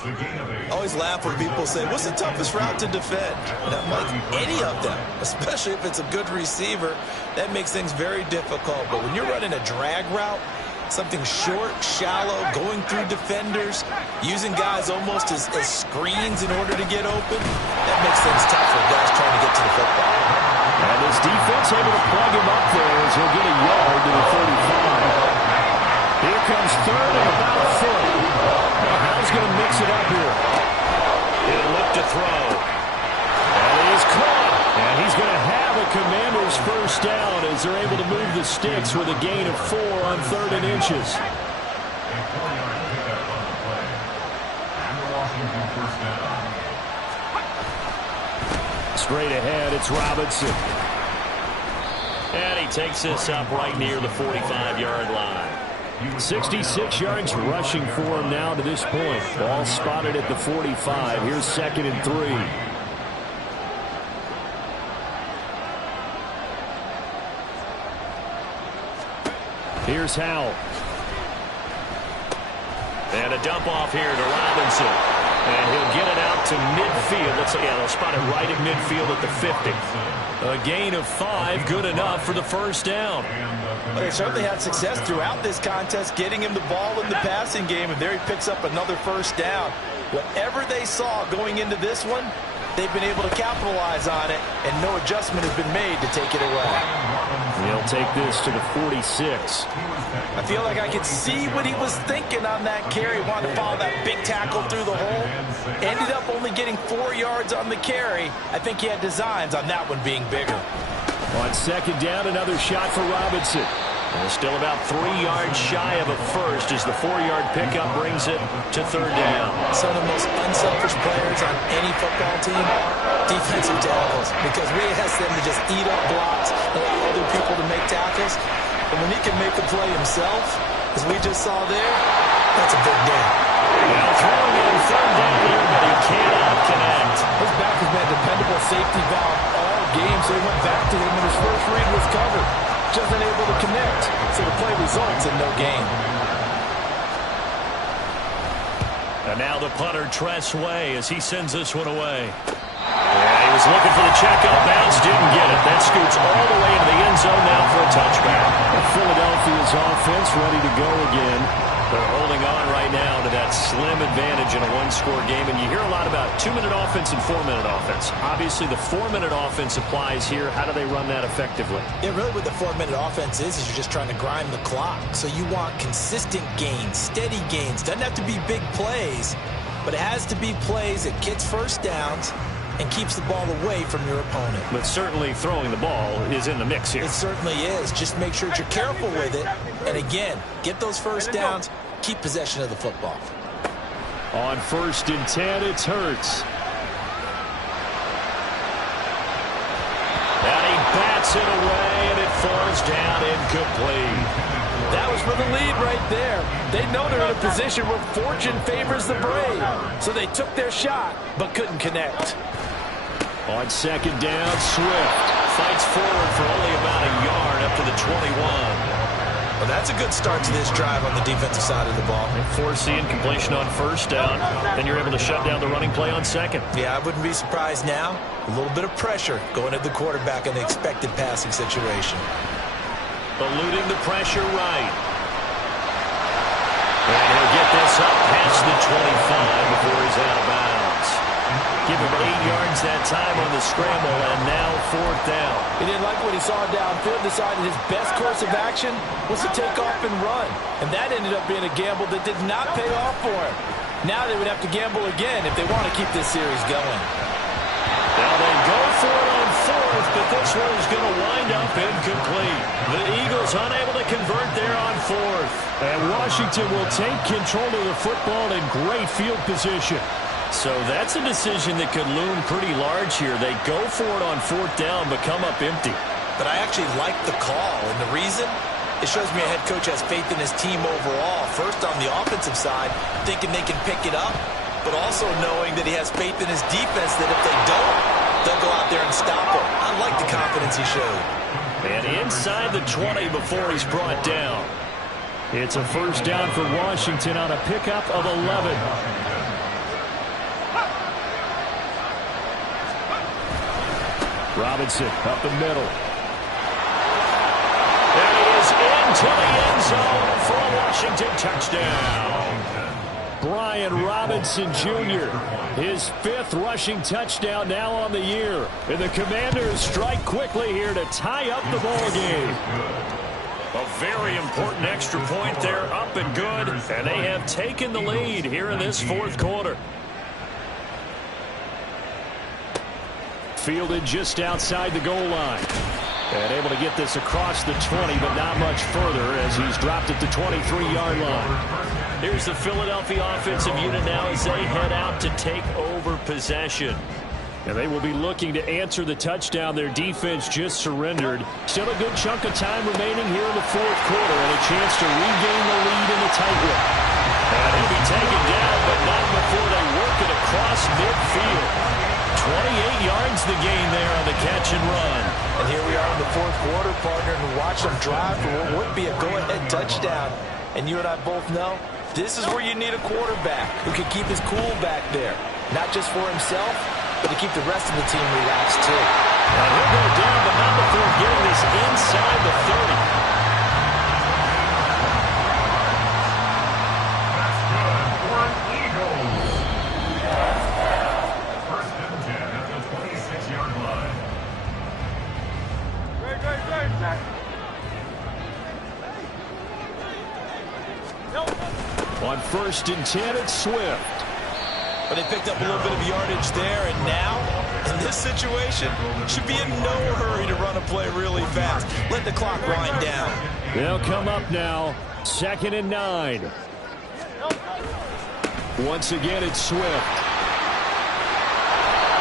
I always laugh when people say, what's the toughest route to defend? And I'm like, any of them, especially if it's a good receiver. That makes things very difficult. But when you're running a drag route, something short, shallow, going through defenders, using guys almost as screens in order to get open, that makes things tough for guys trying to get to the football. And this defense able to plug him up there as he'll get a yard to the 35. Here comes 3rd and about a foot. Now Howell's going to mix it up here. He'll look to throw. And he is caught. And he's going to have a Commander's 1st down as they're able to move the sticks with a gain of 4 on 3rd and inches. A 4-yard pickup on the play. And the Washington 1st down. Straight ahead, it's Robinson. And he takes this up right near the 45-yard line. 66 yards rushing for him now to this point. Ball spotted at the 45. Here's 2nd and 3. Here's Howell. And a dump off here to Robinson. And he'll get it out to midfield. They'll spot it right at midfield at the 50. A gain of 5, good enough for the 1st down. Well, they certainly had success throughout this contest, getting him the ball in the passing game, and there he picks up another 1st down. Whatever they saw going into this one, they've been able to capitalize on it, and no adjustment has been made to take it away. He'll take this to the 46. I feel like I could see what he was thinking on that carry. Wanted to follow that big tackle through the hole. Ended up only getting 4 yards on the carry. I think he had designs on that one being bigger. On 2nd down, another shot for Robinson. And still about 3 yards shy of a first as the 4-yard pickup brings it to 3rd down. Some of the most unselfish players on any football team, defensive tackles, because we ask them to just eat up blocks, allow other people to make tackles. And when he can make a play himself, as we just saw there, that's a big day. Well, throwing it on 3rd down here, but he cannot connect. His back has been a dependable safety valve all game, so he went back to him, and his first read was covered. Just unable to connect, so the play results in no gain. And now the punter, Tress Way, as he sends this one away. Yeah, he was looking for the checkup bounce, didn't get it. That scoots all the way into the end zone now for a touchback. Philadelphia's offense ready to go again. They're holding on right now to that slim advantage in a 1-score game. And you hear a lot about 2-minute offense and 4-minute offense. Obviously, the 4-minute offense applies here. How do they run that effectively? Yeah, really what the 4-minute offense is you're just trying to grind the clock. So you want consistent gains, steady gains. Doesn't have to be big plays, but it has to be plays that gets 1st downs and keeps the ball away from your opponent. But certainly throwing the ball is in the mix here. It certainly is. Just make sure that you're careful with it. And again, get those 1st downs, keep possession of the football. On 1st and 10, it's Hurts. And he bats it away, and it falls down incomplete. That was for the lead right there. They know they're in a position where fortune favors the brave. So they took their shot, but couldn't connect. On 2nd down, Swift fights forward for only about a yard up to the 21. Well, that's a good start to this drive on the defensive side of the ball. Forcing completion on 1st down, then you're able to shut down the running play on 2nd. Yeah, I wouldn't be surprised now. A little bit of pressure going at the quarterback in the expected passing situation. Eluding the pressure right. And he'll get this up past the 25 before he's out of bounds. Give him 8 yards that time on the scramble, and now 4th down. He didn't like what he saw downfield, decided his best course of action was to take off and run. And that ended up being a gamble that did not pay off for him. Now they would have to gamble again if they want to keep this series going. Now they go for it on 4th, but this one is going to wind up incomplete. The Eagles unable to convert there on 4th. And Washington will take control of the football in great field position. So that's a decision that could loom pretty large here. They go for it on 4th down, but come up empty. But I actually like the call, and the reason? It shows me a head coach has faith in his team overall. First on the offensive side, thinking they can pick it up, but also knowing that he has faith in his defense that if they don't, they'll go out there and stop him. I like the confidence he showed. And inside the 20 before he's brought down. It's a 1st down for Washington on a pickup of 11. Robinson up the middle. And he is into the end zone for a Washington touchdown. Brian Robinson Jr., his 5th rushing touchdown now on the year. And the Commanders strike quickly here to tie up the ball game. A very important extra point there, up and good. And they have taken the lead here in this 4th quarter. Fielded just outside the goal line. And able to get this across the 20, but not much further as he's dropped at the 23-yard line. Here's the Philadelphia offensive unit now as they head out to take over possession. And they will be looking to answer the touchdown their defense just surrendered. Still a good chunk of time remaining here in the 4th quarter and a chance to regain the lead in the tight one. And he'll be taken down, but not before they work it across midfield. 28 yards the gain there on the catch and run. And here we are in the 4th quarter, partner, and watch them drive for what would be a go-ahead touchdown. And you and I both know this is where you need a quarterback who can keep his cool back there. Not just for himself, but to keep the rest of the team relaxed too. And he'll go down, but not before getting this inside the 30. On 1st and 10, it's Swift. But they picked up a little bit of yardage there, and now, in this situation, should be in no hurry to run a play really fast. Let the clock wind down. They'll come up now, 2nd and 9. Once again, it's Swift.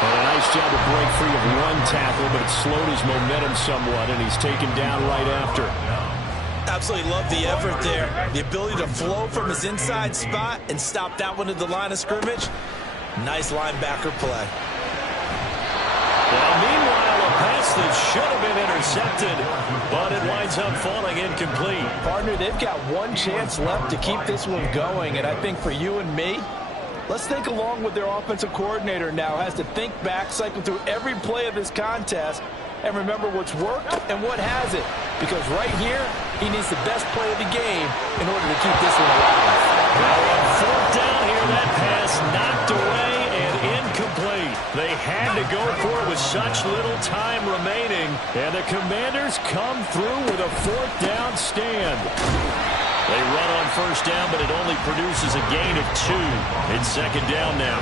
And a nice job to break free of one tackle, but it slowed his momentum somewhat, and he's taken down right after. Absolutely love the effort there. The ability to flow from his inside spot and stop that one at the line of scrimmage. Nice linebacker play. Well, meanwhile, a pass that should have been intercepted, but it winds up falling incomplete. Partner, they've got one chance left to keep this one going, and I think for you and me, let's think along with their offensive coordinator now. Has to think back, cycle through every play of this contest, and remember what's worked and what hasn't. Because right here, he needs the best play of the game in order to keep this one alive. Now on 4th down here, that pass knocked away and incomplete. They had to go for it with such little time remaining. And the Commanders come through with a 4th down stand. They run on 1st down, but it only produces a gain of 2. It's 2nd down now.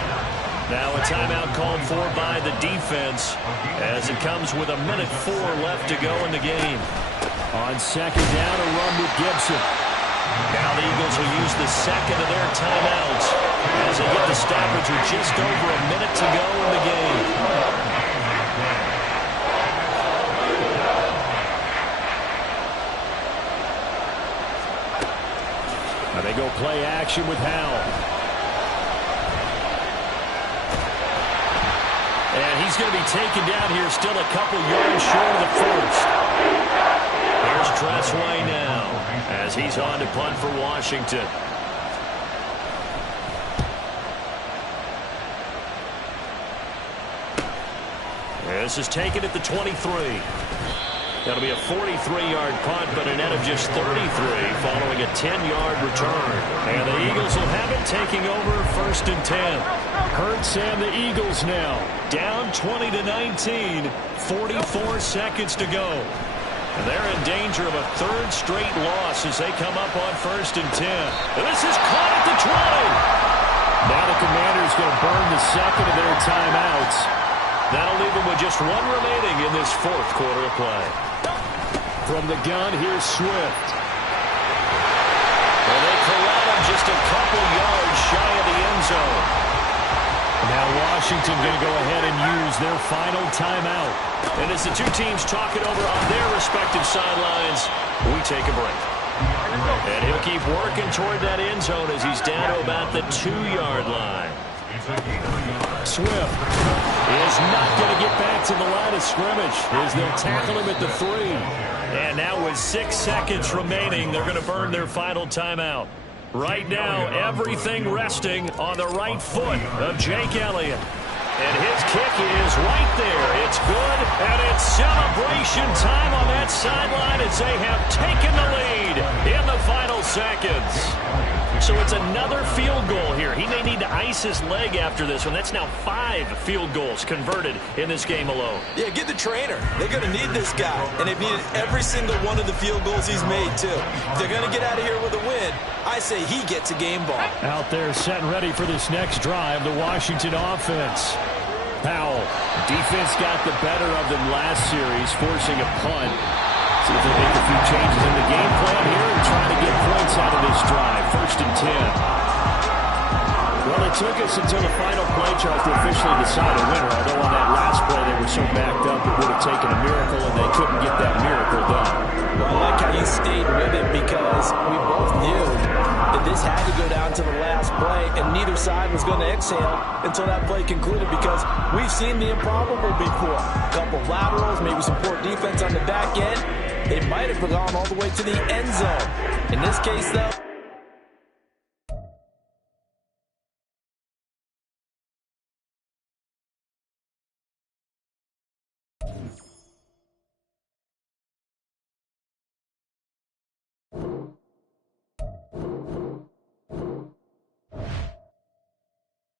Now a timeout called for by the defense as it comes with 1:04 left to go in the game. On 2nd down, a run with Gibson. Now the Eagles will use the 2nd of their timeouts as they get the stoppage with just over a minute to go in the game. Now they go play action with Howell. And he's going to be taken down here, still a couple yards short of the 1st. Here's Tressway now as he's on to punt for Washington. This is taken at the 23. That'll be a 43-yard punt, but a net of just 33 following a 10-yard return. And the Eagles will have it, taking over 1st and 10. Hurts and the Eagles now down 20-19, 44 seconds to go. And they're in danger of a 3rd straight loss as they come up on 1st and 10. And this is caught at the 20. Now the Commanders going to burn the 2nd of their timeouts. That'll leave them with just 1 remaining in this 4th quarter of play. From the gun, here's Swift. Well, they corral him just a couple yards shy of the end zone. Now Washington going to go ahead and use their final timeout. And as the two teams talk it over on their respective sidelines, we take a break. And he'll keep working toward that end zone as he's down to about the 2-yard line. Swift is not going to get back to the line of scrimmage as they'll tackle him at the 3. And now with 6 seconds remaining, they're going to burn their final timeout. Right now, everything resting on the right foot of Jake Elliott. And his kick is right there. It's good, and it's celebration time on that sideline as they have taken the lead in the final seconds. So it's another field goal here. He may need to ice his leg after this one. That's now 5 field goals converted in this game alone. Yeah, get the trainer. They're going to need this guy. And they've needed every single one of the field goals he's made, too. If they're going to get out of here with a win, I say he gets a game ball. Out there set and ready for this next drive, the Washington offense. Powell. Defense got the better of them last series, forcing a punt. See if they make a few changes in the game plan here and try to get points out of this drive. 1st and 10. Well, it took us until the final play chart to officially decide a winner, although on that last play they were so backed up it would have taken a miracle, and they couldn't get that miracle done. Well, I like how you stayed with it because we both knew that this had to go down to the last play, and neither side was going to exhale until that play concluded because we've seen the improbable before. A couple of laterals, maybe some poor defense on the back end. They might have gone all the way to the end zone. In this case, though,